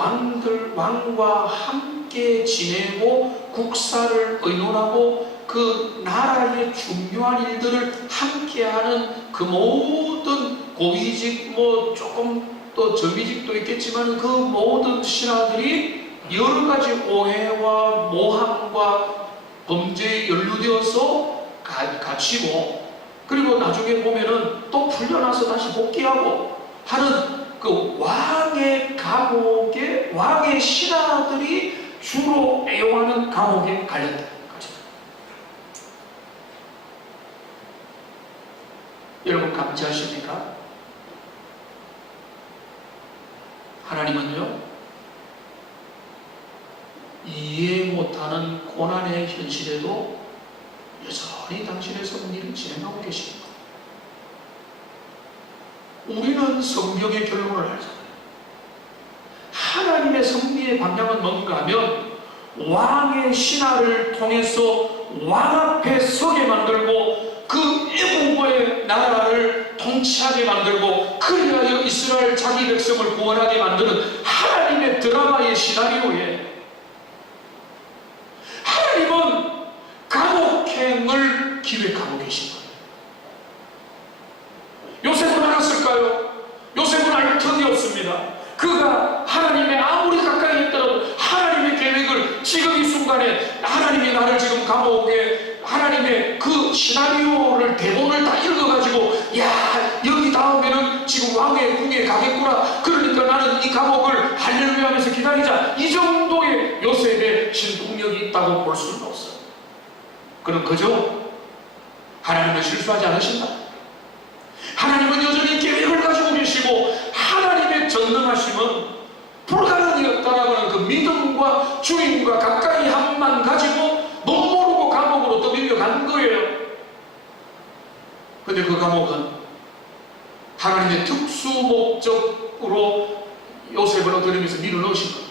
왕과 함께 지내고 국사를 의논하고 그 나라의 중요한 일들을 함께하는 그 모든 고위직, 조금 또 저위직도 있겠지만 그 모든 신하들이 여러 가지 오해와 모함과 범죄에 연루되어서 갇히고, 그리고 나중에 보면은 또 풀려나서 다시 복귀하고 하는 그 왕의 감옥에 왕의 신하들이 주로 애용하는 감옥에 갈렸다. 여러분, 감지하십니까? 하나님은요, 이해 못하는 고난의 현실에도 여전히 당신의 섭리를 진행하고 계십니다. 우리는 성경의 결론을 알잖아요. 하나님의 섭리의 방향은 뭔가 하면 왕의 신하를 통해서 왕 앞에 서게 만들고 그 애국의 나라를 통치하게 만들고 그리하여 이스라엘 자기 백성을 구원하게 만드는 하나님의 드라마의 시나리오에 하나님은 감옥행을 기획하고 계신 거예요. 요셉은 알았을까요? 요셉은 알 턱이 없습니다. 그가 하나님의 아무리 가까이 있더라도 하나님의 계획을 지금 이 순간에 하나님이 나를 지금 감옥에 하나님의 그 시나리오를 왕의 궁에 가겠구나. 그러니까 나는 이 감옥을 할렐루야 하면서 기다리자. 이 정도의 요셉의 신동력이 있다고 볼 수는 없어요. 그럼 그저 하나님은 실수하지 않으신다. 하나님은 여전히 계획을 가지고 계시고 하나님의 전능하심은 불가능이 없다라고 하는 그 믿음과 주님과 가까이 함만 가지고 못 모르고 감옥으로 떠밀려 간 거예요. 근데 그 감옥은 하나님의 특수 목적으로 요셉을 얻어내면서 밀어넣으신 거예요.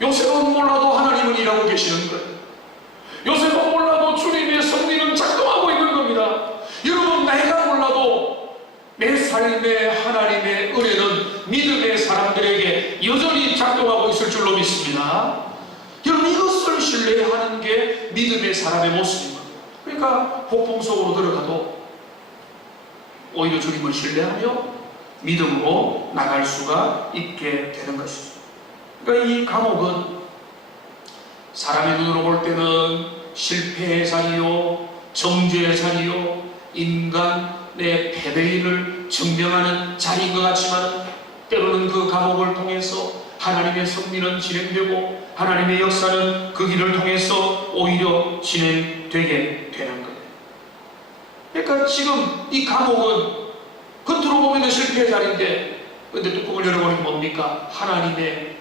요셉은 몰라도 하나님은 일하고 계시는 거예요. 요셉은 몰라도 주님의 섭리는 작동하고 있는 겁니다. 여러분, 내가 몰라도 내 삶에 하나님의 은혜는 믿음의 사람들에게 여전히 작동하고 있을 줄로 믿습니다. 여러분, 이것을 신뢰하는 게 믿음의 사람의 모습입니다. 그러니까 폭풍 속으로 들어가도 오히려 주님을 신뢰하며 믿음으로 나갈 수가 있게 되는 것이죠. 그러니까 이 감옥은 사람의 눈으로 볼 때는 실패의 자리요, 정죄의 자리요, 인간의 패배를 증명하는 자리인 것 같지만 때로는 그 감옥을 통해서 하나님의 섭리는 진행되고 하나님의 역사는 그 길을 통해서 오히려 진행되게 되는 거예요. 그러니까 지금 이 감옥은 겉으로 보면 실패의 자리인데, 근데 뚜껑을 열어보니 뭡니까? 하나님의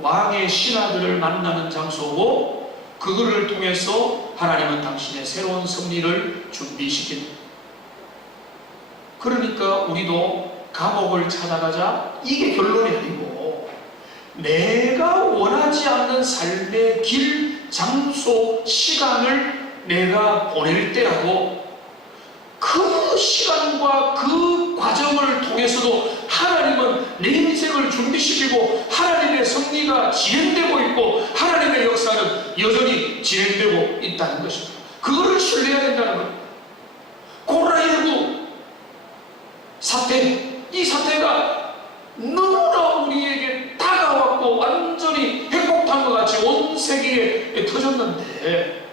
왕의 신하들을 만나는 장소고, 그거를 통해서 하나님은 당신의 새로운 섭리를 준비시킨다. 그러니까 우리도 감옥을 찾아가자, 이게 결론이 아니고 내가 원하지 않는 삶의 길, 장소, 시간을 내가 보낼 때라도 그 시간과 그 과정을 통해서도 하나님은 내 인생을 준비시키고 하나님의 섭리가 진행되고 있고 하나님의 역사는 여전히 진행되고 있다는 것입니다. 그거를 신뢰해야 된다는 거예요. 코로나19 사태, 이 사태가 너무나 우리에게 다가왔고 완전히 핵폭탄 것 같이 온 세계에 터졌는데,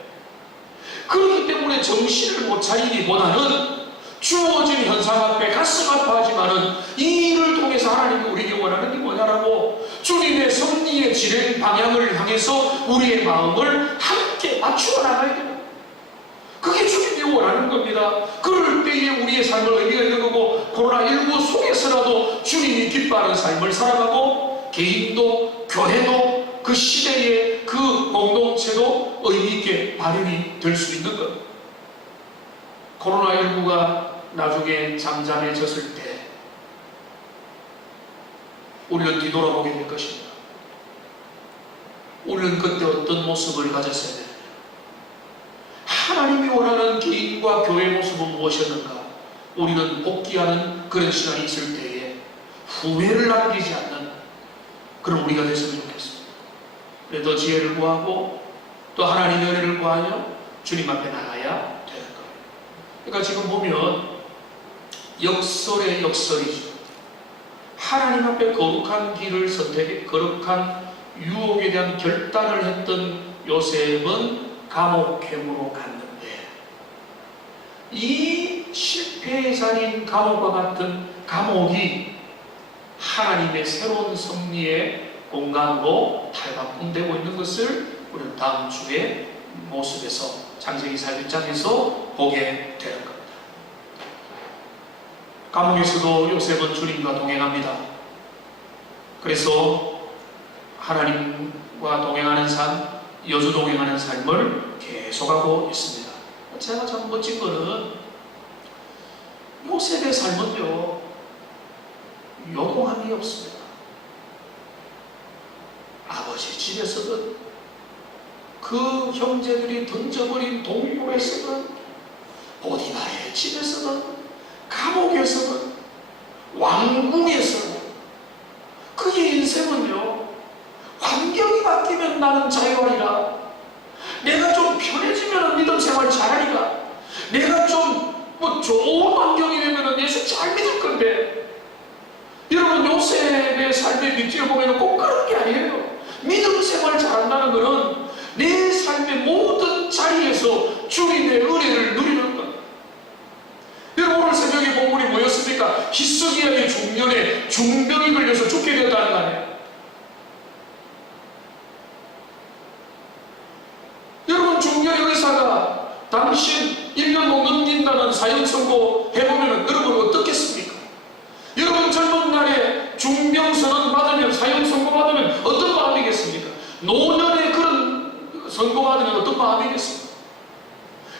그렇기 때문에 정신을 못 차리기보다는 주어진 현상 앞에 가슴 아파하지만은 이 일을 통해서 하나님이 우리에게 원하는 게 뭐냐라고 주님의 섭리의 진행 방향을 향해서 우리의 마음을 함께 맞추어 나가야 돼요. 그게 주님이 원하는 겁니다. 그럴 때에 우리의 삶을 의미가 있는 거고, 코로나19 속에서라도 주님이 기뻐하는 삶을 살아가고 개인도 교회도 그 시대의 그 공동체도 의미있게 발현이 될 수 있는 것. 코로나19가 나중에 잠잠해졌을 때 우리는 뒤돌아보게 될 것입니다. 우리는 그때 어떤 모습을 가졌어야 됩니다. 하나님이 원하는 개인과 교회의 모습은 무엇이었는가? 우리는 복귀하는 그런 시간이 있을 때에 후회를 남기지 않는 그런 우리가 됐으면 좋겠습니다. 그래도 지혜를 구하고 또 하나님의 은혜를 구하며 주님 앞에 나가야 되는 거예요. 그러니까 지금 보면 역설의 역설이죠. 하나님 앞에 거룩한 길을 선택해 거룩한 유혹에 대한 결단을 했던 요셉은 감옥행으로 갔는데, 이 실패의 자리인 감옥과 같은 감옥이 하나님의 새로운 섭리의 공간으로 탈바꿈되고 있는 것을 우리는 다음 주의 모습에서 창세기 4장에서 보게 되는 겁니다. 감옥에서도 요셉은 주님과 동행합니다. 그래서 하나님과 동행하는 삶, 여주 동행하는 삶을 계속하고 있습니다. 제가 참 멋진 거는 요셉의 삶은요, 요동함이 없습니다. 아버지 집에서든 그 형제들이 던져버린 동굴에서든 보디바의 집에서든 감옥에서든 왕궁에서든 그의 인생은요, 환경이 바뀌면 나는 자유하리라, 내가 좀 편해지면 믿음 생활 잘하리라, 내가 좀 좋은 환경이 되면 예수 잘 믿을 건데, 여러분 요셉의 삶의 밑에 보면 꼭 그런 게 아니에요. 믿음 생활 잘한다는 것은 내 삶의 모든 자리에서 주님의 은혜를 누리는 것. 여러분 오늘 새벽에 본문이 뭐였습니까? 의사가 히스기야의 중년에 중병이 걸려서 죽게 되었다는 거 아니에요? 여러분, 중년의 의사가 당신 1년 못 넘긴다는 사형 선고 해보면 여러분 어떻겠습니까? 여러분 젊은 날에 중병 선언 받으면, 사형 선고 받으면 어떤 마음이겠습니까? 노년에 그런 선고 받으면 어떤 마음이겠습니까?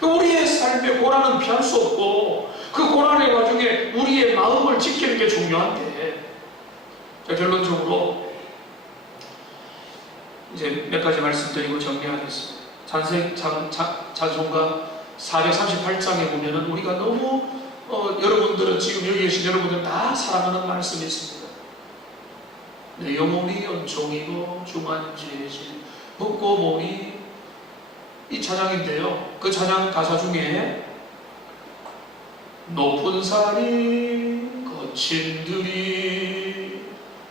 우리의 삶의 고난은 피할 수 없고 그 고난의 와중에 우리의 마음을 지키는 게 중요한데, 자, 결론적으로 이제 몇 가지 말씀드리고 정리하겠습니다. 찬송가 438장에 보면은 우리가 너무 여러분들은 지금 여기 계신 여러분들 다 사랑하는 말씀이 있습니다. 내 영혼이 은총이고 중한죄지 묻고 보니, 이 찬양인데요, 그 찬양 가사 중에 높은 산이 거친 들이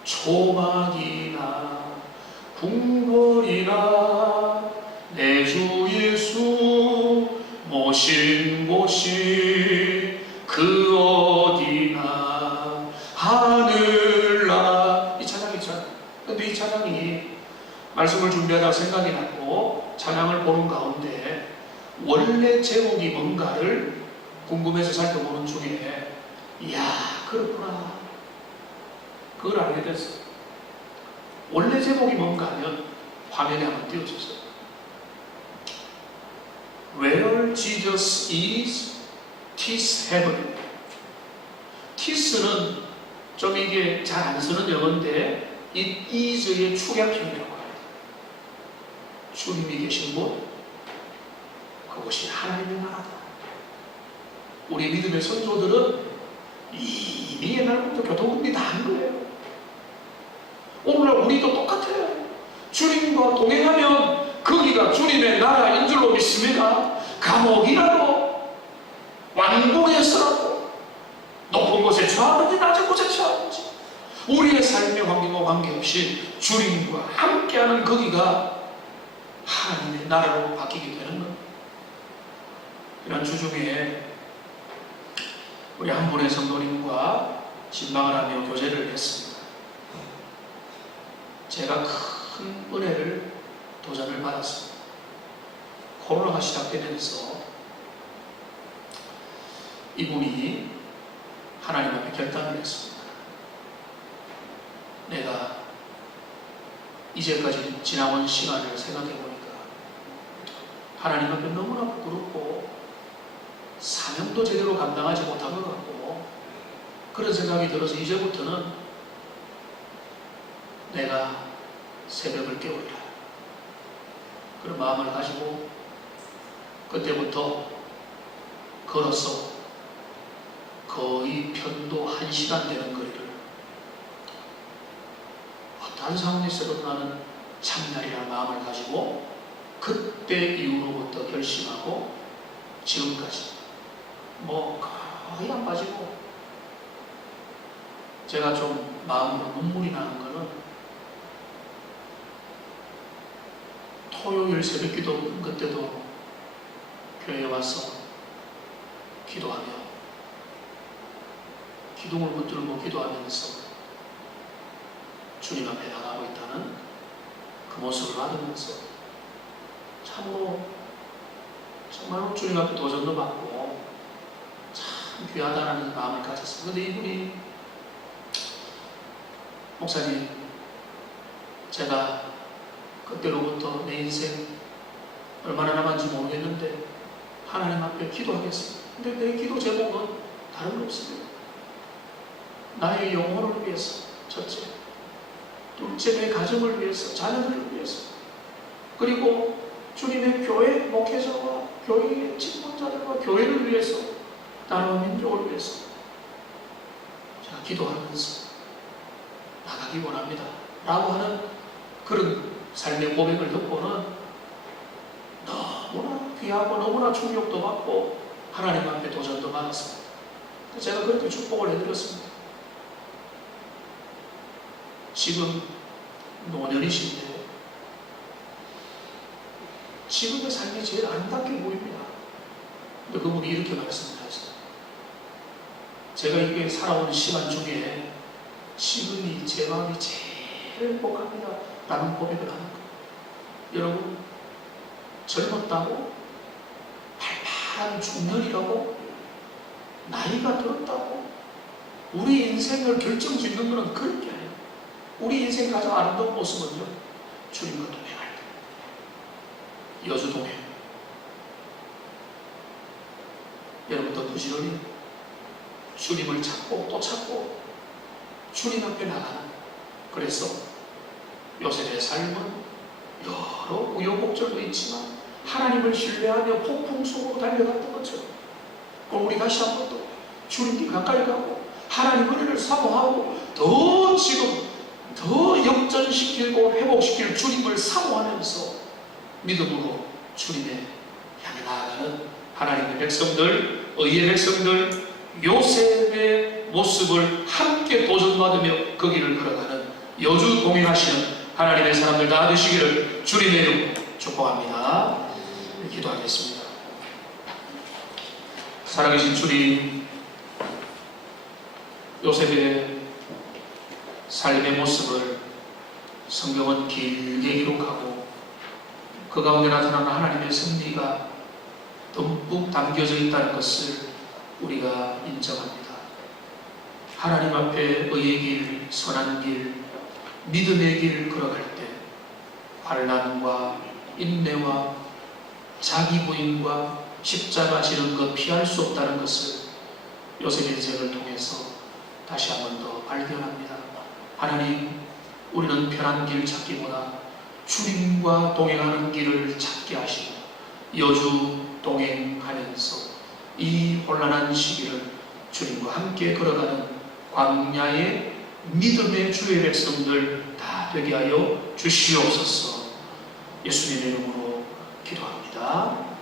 초막이나 궁궐이나 내 주 예수 모신 곳이 그 어디나 하늘나, 이 찬양 있잖아요. 근데 이 찬양이 말씀을 준비하다가 생각이 나고 찬양을 보는 가운데 원래 제목이 뭔가를 궁금해서 살펴보는 중에, 이야, 그렇구나, 그걸 알게 됐어요. 원래 제목이 뭔가 하면 화면에 한번 띄워주세요. Where Jesus is, 'tis heaven. tis는 좀 이게 잘 안 쓰는 영어인데 이 is의 축약형이라고 합니다. 주님이 계신 곳, 그곳이 하나님의 나라다. 우리 믿음의 선조들은 이미 옛날부터 교통법이 다 한 거예요. 오늘날 우리도 똑같아요. 주님과 동행하면 거기가 주님의 나라인 줄로 믿습니다. 감옥이라도, 왕궁에서라도, 높은 곳에 처하든지 낮은 곳에 처하든지 우리의 삶의 환경과 관계없이 주님과 함께하는 거기가 하나님의 나라로 바뀌게 되는 겁니다. 이런 주중에 우리 한 분의 성도님과 신방을 하며 교제를 했습니다. 제가 큰 은혜를, 도전을 받았습니다. 코로나가 시작되면서 이분이 하나님 앞에 결단을 했습니다. 내가 이제까지 지나온 시간을 생각해 보니까 하나님 앞에 너무나 부끄럽고 사명도 제대로 감당하지 못한 것 같고, 그런 생각이 들어서 이제부터는 내가 새벽을 깨우리라, 그런 마음을 가지고 그때부터 걸어서 거의 편도 1시간 되는 거리를 어떠한 상황에서도 나는 참나리라는 마음을 가지고 그때 이후로부터 결심하고 지금까지 거의 안 빠지고, 제가 좀 마음으로 눈물이 나는 거는 토요일 새벽기도 그때도 교회에 와서 기도하며 기둥을 붙들고 기도하면서 주님 앞에 나가고 있다는 그 모습을 받으면서 정말로 주님 앞에 도전도 받고 참 귀하다라는 마음을 가졌어요. 그런데 이분이, 목사님, 제가 그때로부터 내 인생 얼마나 남았는지 모르겠는데 하나님 앞에 기도하겠습니다. 근데 내 기도 제목은 다른 거 없습니다. 나의 영혼을 위해서, 첫째. 둘째, 내 가정을 위해서, 자녀들을 위해서. 그리고 주님의 교회 목회자와 교회의 직분자들과 교회를 위해서, 나라와 민족을 위해서 제가 기도하면서 나가기 원합니다 라고 하는 그런 삶의 고백을 듣고는 너무나 귀하고 너무나 충격도 받고 하나님 앞에 도전도 받았습니다. 제가 그렇게 축복을 해드렸습니다. 지금 노년이신데 지금의 삶이 제일 아름답게 보입니다. 근데 그분이 이렇게 말씀을 하셨어요. 제가 이게 살아온 시간 중에 지금이 제 마음이 제일 행복합니다 라는 고백을 하는 거예요. 여러분, 젊었다고, 팔팔한 중년이라고, 나이가 들었다고 우리 인생을 결정짓는 것은 그런 게 아니에요. 우리 인생 가장 아름다운 모습은요, 주님과 동행할 때, 여주 동행. 여러분도 부지런히 주님을 찾고 또 찾고 주님 앞에 나가는, 그래서 요셉의 삶은 여러 우여곡절도 있지만 하나님을 신뢰하며 폭풍 속으로 달려갔던 것처럼, 그럼 우리 다시 한 번 더 주님께 가까이 가고 하나님 은혜를 사모하고 더 지금 더 역전시키고 회복시킬 주님을 사모하면서 믿음으로 주님의 향해 나아가는 하나님의 백성들, 의의 백성들, 요셉의 모습을 함께 도전받으며 그 길을 걸어가는 여주 동행하시는 하나님의 사람들 다 되시기를 주님의 이름 축복합니다. 기도하겠습니다. 살아계신 주님, 요셉의 삶의 모습을 성경은 길게 기록하고 그 가운데 나타나는 하나님의 섭리가 듬뿍 담겨져 있다는 것을 우리가 인정합니다. 하나님 앞에 의의 길, 선한 길, 믿음의 길을 걸어갈 때 환난과 인내와 자기 부인과 십자가 지는 것 피할 수 없다는 것을 요셉 인생을 통해서 다시 한 번 더 발견합니다. 하나님, 우리는 편한 길 찾기보다 주님과 동행하는 길을 찾게 하시고 여주 동행하면서 이 혼란한 시기를 주님과 함께 걸어가는 광야의 믿음의 주의 백성들 다 되게 하여 주시옵소서. 예수님의 이름으로 기도합니다.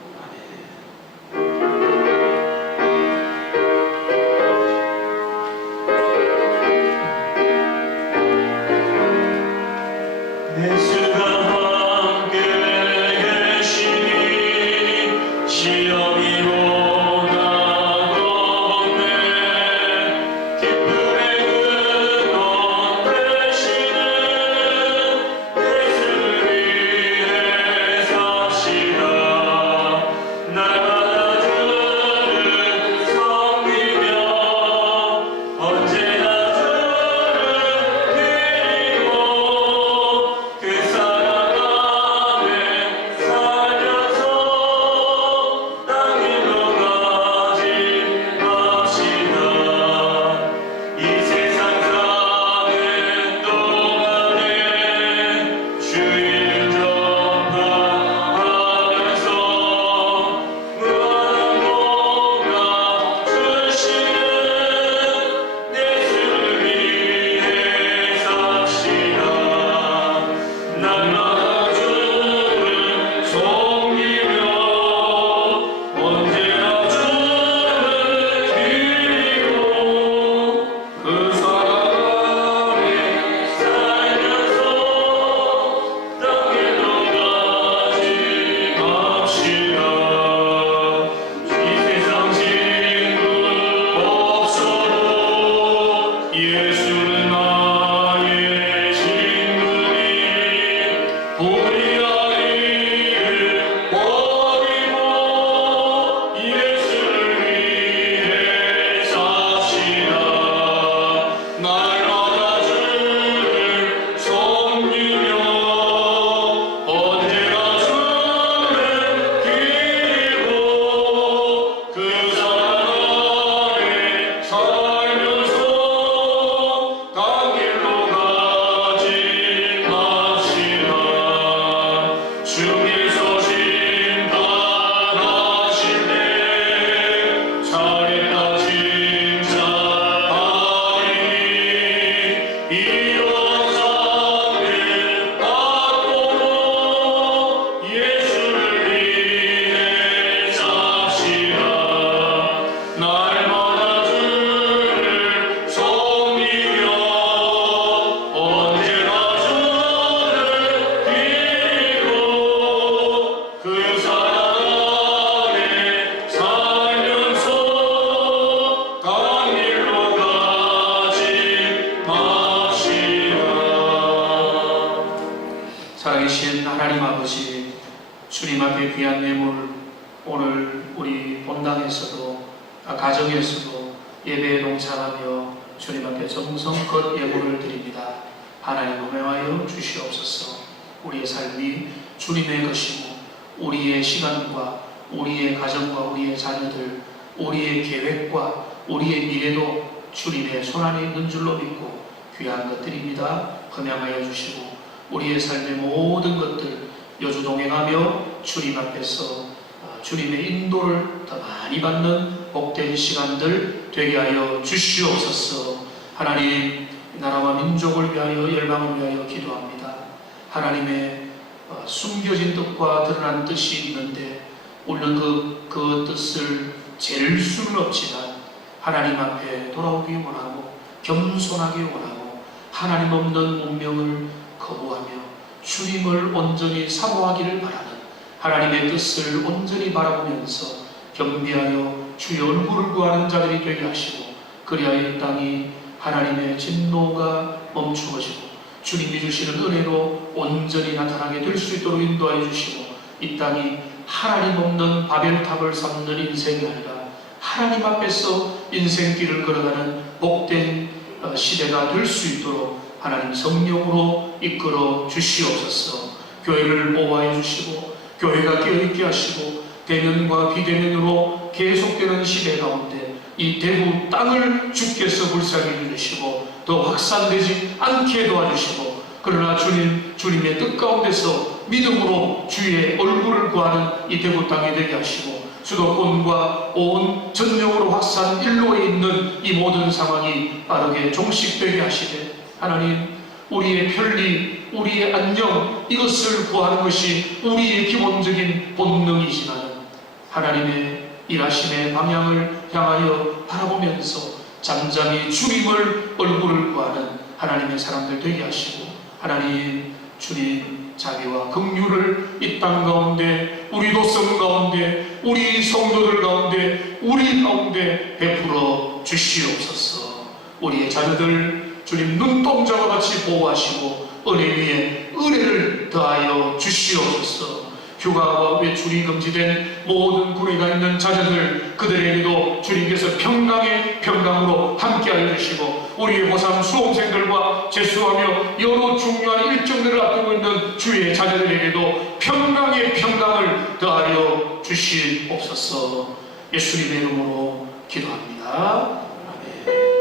살아계신 하나님 아버지, 주님 앞에 귀한 예물, 오늘 우리 본당에서도 가정에서도 예배에 동참하며 주님 앞에 정성껏 예물을 드립니다. 하나님 은혜하여 주시옵소서. 우리의 삶이 주님의 것이고 우리의 시간과 우리의 가정과 우리의 자녀들, 우리의 계획과 우리의 미래도 주님의 손안에 있는 줄로 믿고 귀한 것들입니다. 헌양하여 주시고 우리의 삶의 모든 것들 여주 동행하며 주님 앞에서 주님의 인도를 더 많이 받는 복된 시간들 되게 하여 주시옵소서. 하나님, 나라와 민족을 위하여 열방을 위하여 기도합니다. 하나님의 숨겨진 뜻과 드러난 뜻이 있는데 우리는 그 뜻을 잴 수는 없지만 하나님 앞에 돌아오기 원하고 겸손하기 원하고 하나님 없는 운명을 거부하며 주님을 온전히 사모하기를 바라는 하나님의 뜻을 온전히 바라보면서 겸비하여 주의 얼굴을 구하는 자들이 되게 하시고 그리하여 이 땅이 하나님의 진노가 멈추어지고 주님이 주시는 은혜로 온전히 나타나게 될 수 있도록 인도하여 주시고 이 땅이 하나님 없는 바벨탑을 삼는 인생이 아니라 하나님 앞에서 인생길을 걸어가는 복된 시대가 될 수 있도록 하나님 성령으로 이끌어 주시옵소서. 교회를 보호하여 주시고 교회가 깨어있게 하시고 대면과 비대면으로 계속되는 시대 가운데 이 대구 땅을 주께서 불쌍히 여주시고 더 확산되지 않게 도와주시고 그러나 주님의 뜻 가운데서 믿음으로 주의 얼굴을 구하는 이 대구 땅이 되게 하시고 수도권과 온 전역으로 확산 일로에 있는 이 모든 상황이 빠르게 종식되게 하시되 하나님, 우리의 편리, 우리의 안녕 이것을 구하는 것이 우리의 기본적인 본능이지만 하나님의 일하심의 방향을 향하여 바라보면서 잠잠히 주님을 얼굴을 구하는 하나님의 사람들 되게 하시고 하나님, 주님 자비와 긍휼을 이 땅 가운데 우리 도성 가운데 우리 성도들 가운데 우리 가운데 베풀어 주시옵소서. 우리의 자녀들 주님 눈동자와 같이 보호하시고 은혜 위에 은혜를 더하여 주시옵소서. 휴가와 외출이 금지된 모든 군에가 있는 자녀들 그들에게도 주님께서 평강의 평강으로 함께하여 주시고 우리의 고3 수험생들과 재수하며 여러 중요한 일정들을 앞두고 있는 주의 자녀들에게도 평강의 평강을 더하여 주시옵소서. 예수님의 이름으로 기도합니다. 아멘.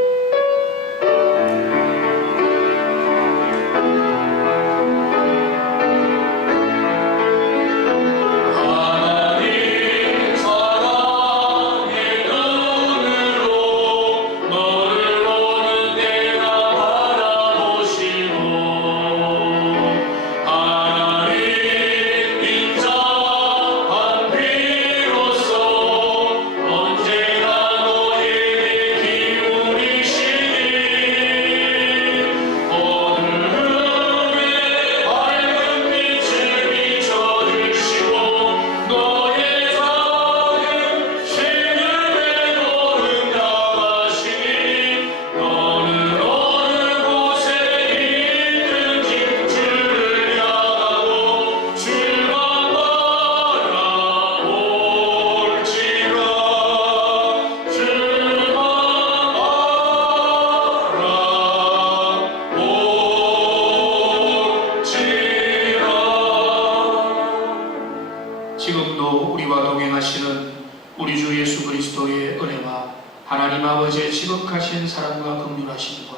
지금도 우리와 동행하시는 우리 주 예수 그리스도의 은혜와 하나님 아버지의 지극하신 사랑과 긍휼하심과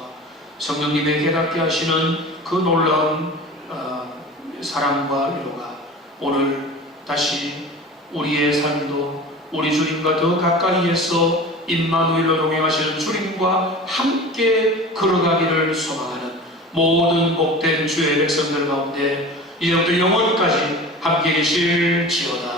성령님의 깨닫게 하시는 그 놀라운 사랑과 위로가 오늘 다시 우리의 삶도 우리 주님과 더 가까이에서 임마누엘로 동행하시는 주님과 함께 걸어가기를 소망하는 모든 복된 주의 백성들 가운데 이제부터 영원까지 함께 계실지어다.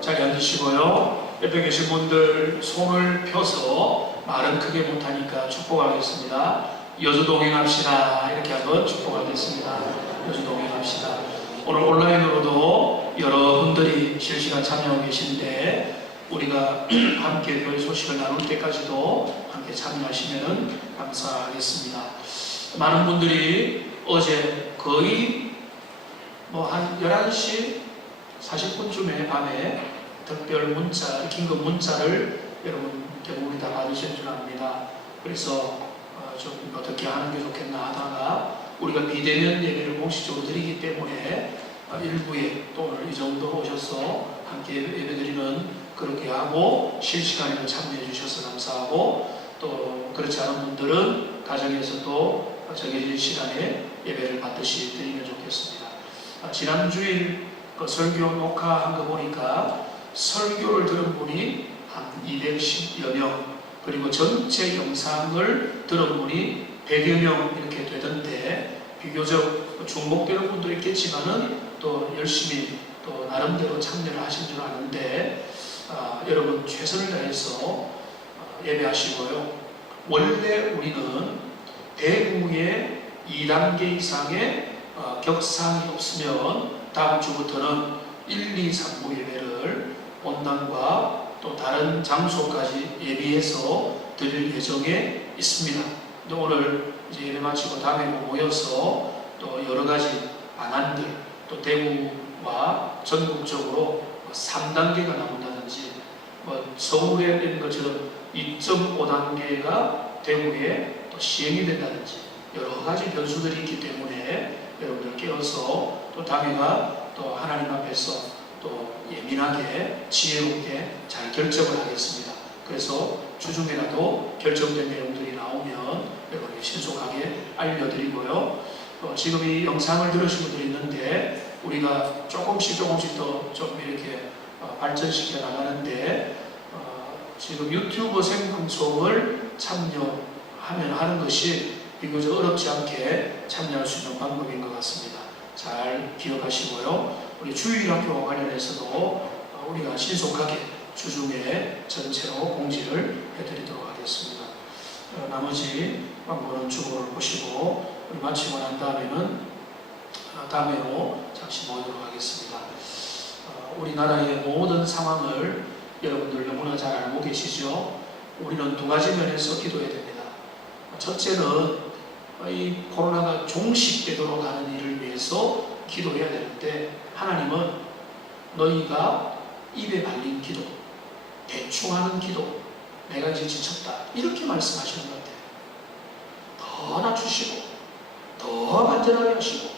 자리 옆에 계신 분들 손을 펴서 말은 크게 못하니까 축복하겠습니다. 여주 동행합시다. 이렇게 한번 축복하겠습니다. 여주 동행합시다. 오늘 온라인으로도 여러분들이 실시간 참여하고 계신데 우리가 함께 교회 소식을 나눌 때까지도 함께 참여하시면 감사하겠습니다. 많은 분들이 어제 거의 한 11시 40분쯤에 밤에 특별 문자, 긴급 문자를 여러분 대부분이 다 받으실 줄 압니다. 그래서 좀 어떻게 하는 게 좋겠나 하다가 우리가 비대면 예배를 공식적으로 드리기 때문에 일부에 또 오늘 이 정도로 오셔서 함께 예배드리는 그렇게 하고 실시간으로 참여해 주셔서 감사하고 또 그렇지 않은 분들은 가정에서 또 정해진 시간에 예배를 받듯이 드리면 좋겠습니다. 지난 주일 그 설교 녹화한 거 보니까 설교를 들은 분이 한 210여 명, 그리고 전체 영상을 들은 분이 100여 명 이렇게 되던데 비교적 중복되는 분도 있겠지만은 또 열심히 또 나름대로 참여를 하신 줄 아는데 여러분 최선을 다해서 예배하시고요. 원래 우리는 대구에 2단계 이상의 격상이 없으면 다음 주부터는 1, 2, 3부 예배를 본당과 또 다른 장소까지 예비해서 드릴 예정에 있습니다. 오늘 이제 예배 마치고 다음에 모여서 또 여러 가지 방안들, 또 대구와 전국적으로 3단계가 나온다든지 서울에 있는 것처럼 2.5단계가 대구에 또 시행이 된다든지 여러 가지 변수들이 있기 때문에 여러분들 깨어서 또 당회가 또 하나님 앞에서 또 예민하게 지혜롭게 잘 결정을 하겠습니다. 그래서 주중에라도 결정된 내용들이 나오면 여러분이 신속하게 알려드리고요. 지금 이 영상을 들으신 분들이 있는데 우리가 조금씩 더 좀 이렇게 발전시켜 나가는데 지금 유튜브 생방송을 참여하면 하는 것이 비교적 어렵지 않게 참여할 수 있는 방법인 것 같습니다. 잘 기억하시고요. 우리 주일학교와 관련해서도 우리가 신속하게 주중에 전체로 공지를 해드리도록 하겠습니다. 나머지 광고는 주보를 보시고 우리 마치고 난 다음에는 다음으로 잠시 모이도록 하겠습니다. 우리나라의 모든 상황을 여러분들 너무나 잘 알고 계시죠? 우리는 두 가지 면에서 기도해야 됩니다. 첫째는 이 코로나가 종식되도록 하는 일을 위해서 기도해야 되는데 하나님은 너희가 입에 발린 기도, 대충 하는 기도, 내가 이제 지쳤다 이렇게 말씀하시는 것 같아요. 더 낮추시고 더 간절하게 하시고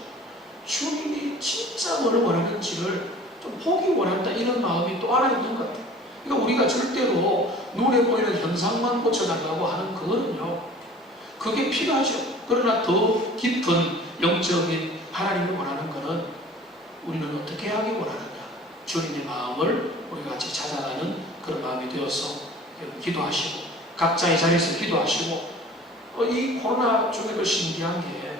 주님이 진짜 뭐를 원하는지를 좀 보기 원한다 이런 마음이 또 하나 있는 것 같아요. 그러니까 우리가 절대로 눈에 보이는 현상만 고쳐달라고 하는 그거는요, 그게 필요하죠. 그러나 더 깊은 영적인 하나님이 원하는 것은 우리는 어떻게 하기 원하느냐, 주님의 마음을 우리가 같이 찾아가는 그런 마음이 되어서 기도하시고 각자의 자리에서 기도하시고 이 코로나 중에도 신기한 게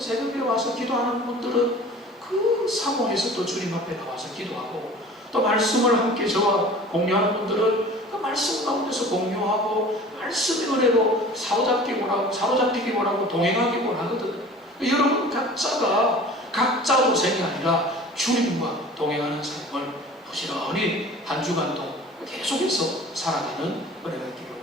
새벽에 와서 기도하는 분들은 그 상황에서 또 주님 앞에 나와서 기도하고 또 말씀을 함께 저와 공유하는 분들은 그 말씀 가운데서 공유하고 말씀의 은혜로 사로잡히기 원하고 동행하기 원하거든. 여러분 각자가 각자 도생이 아니라 주님과 동행하는 삶을 부지런히 한 주간도 계속해서 살아가는 은혜가 있기를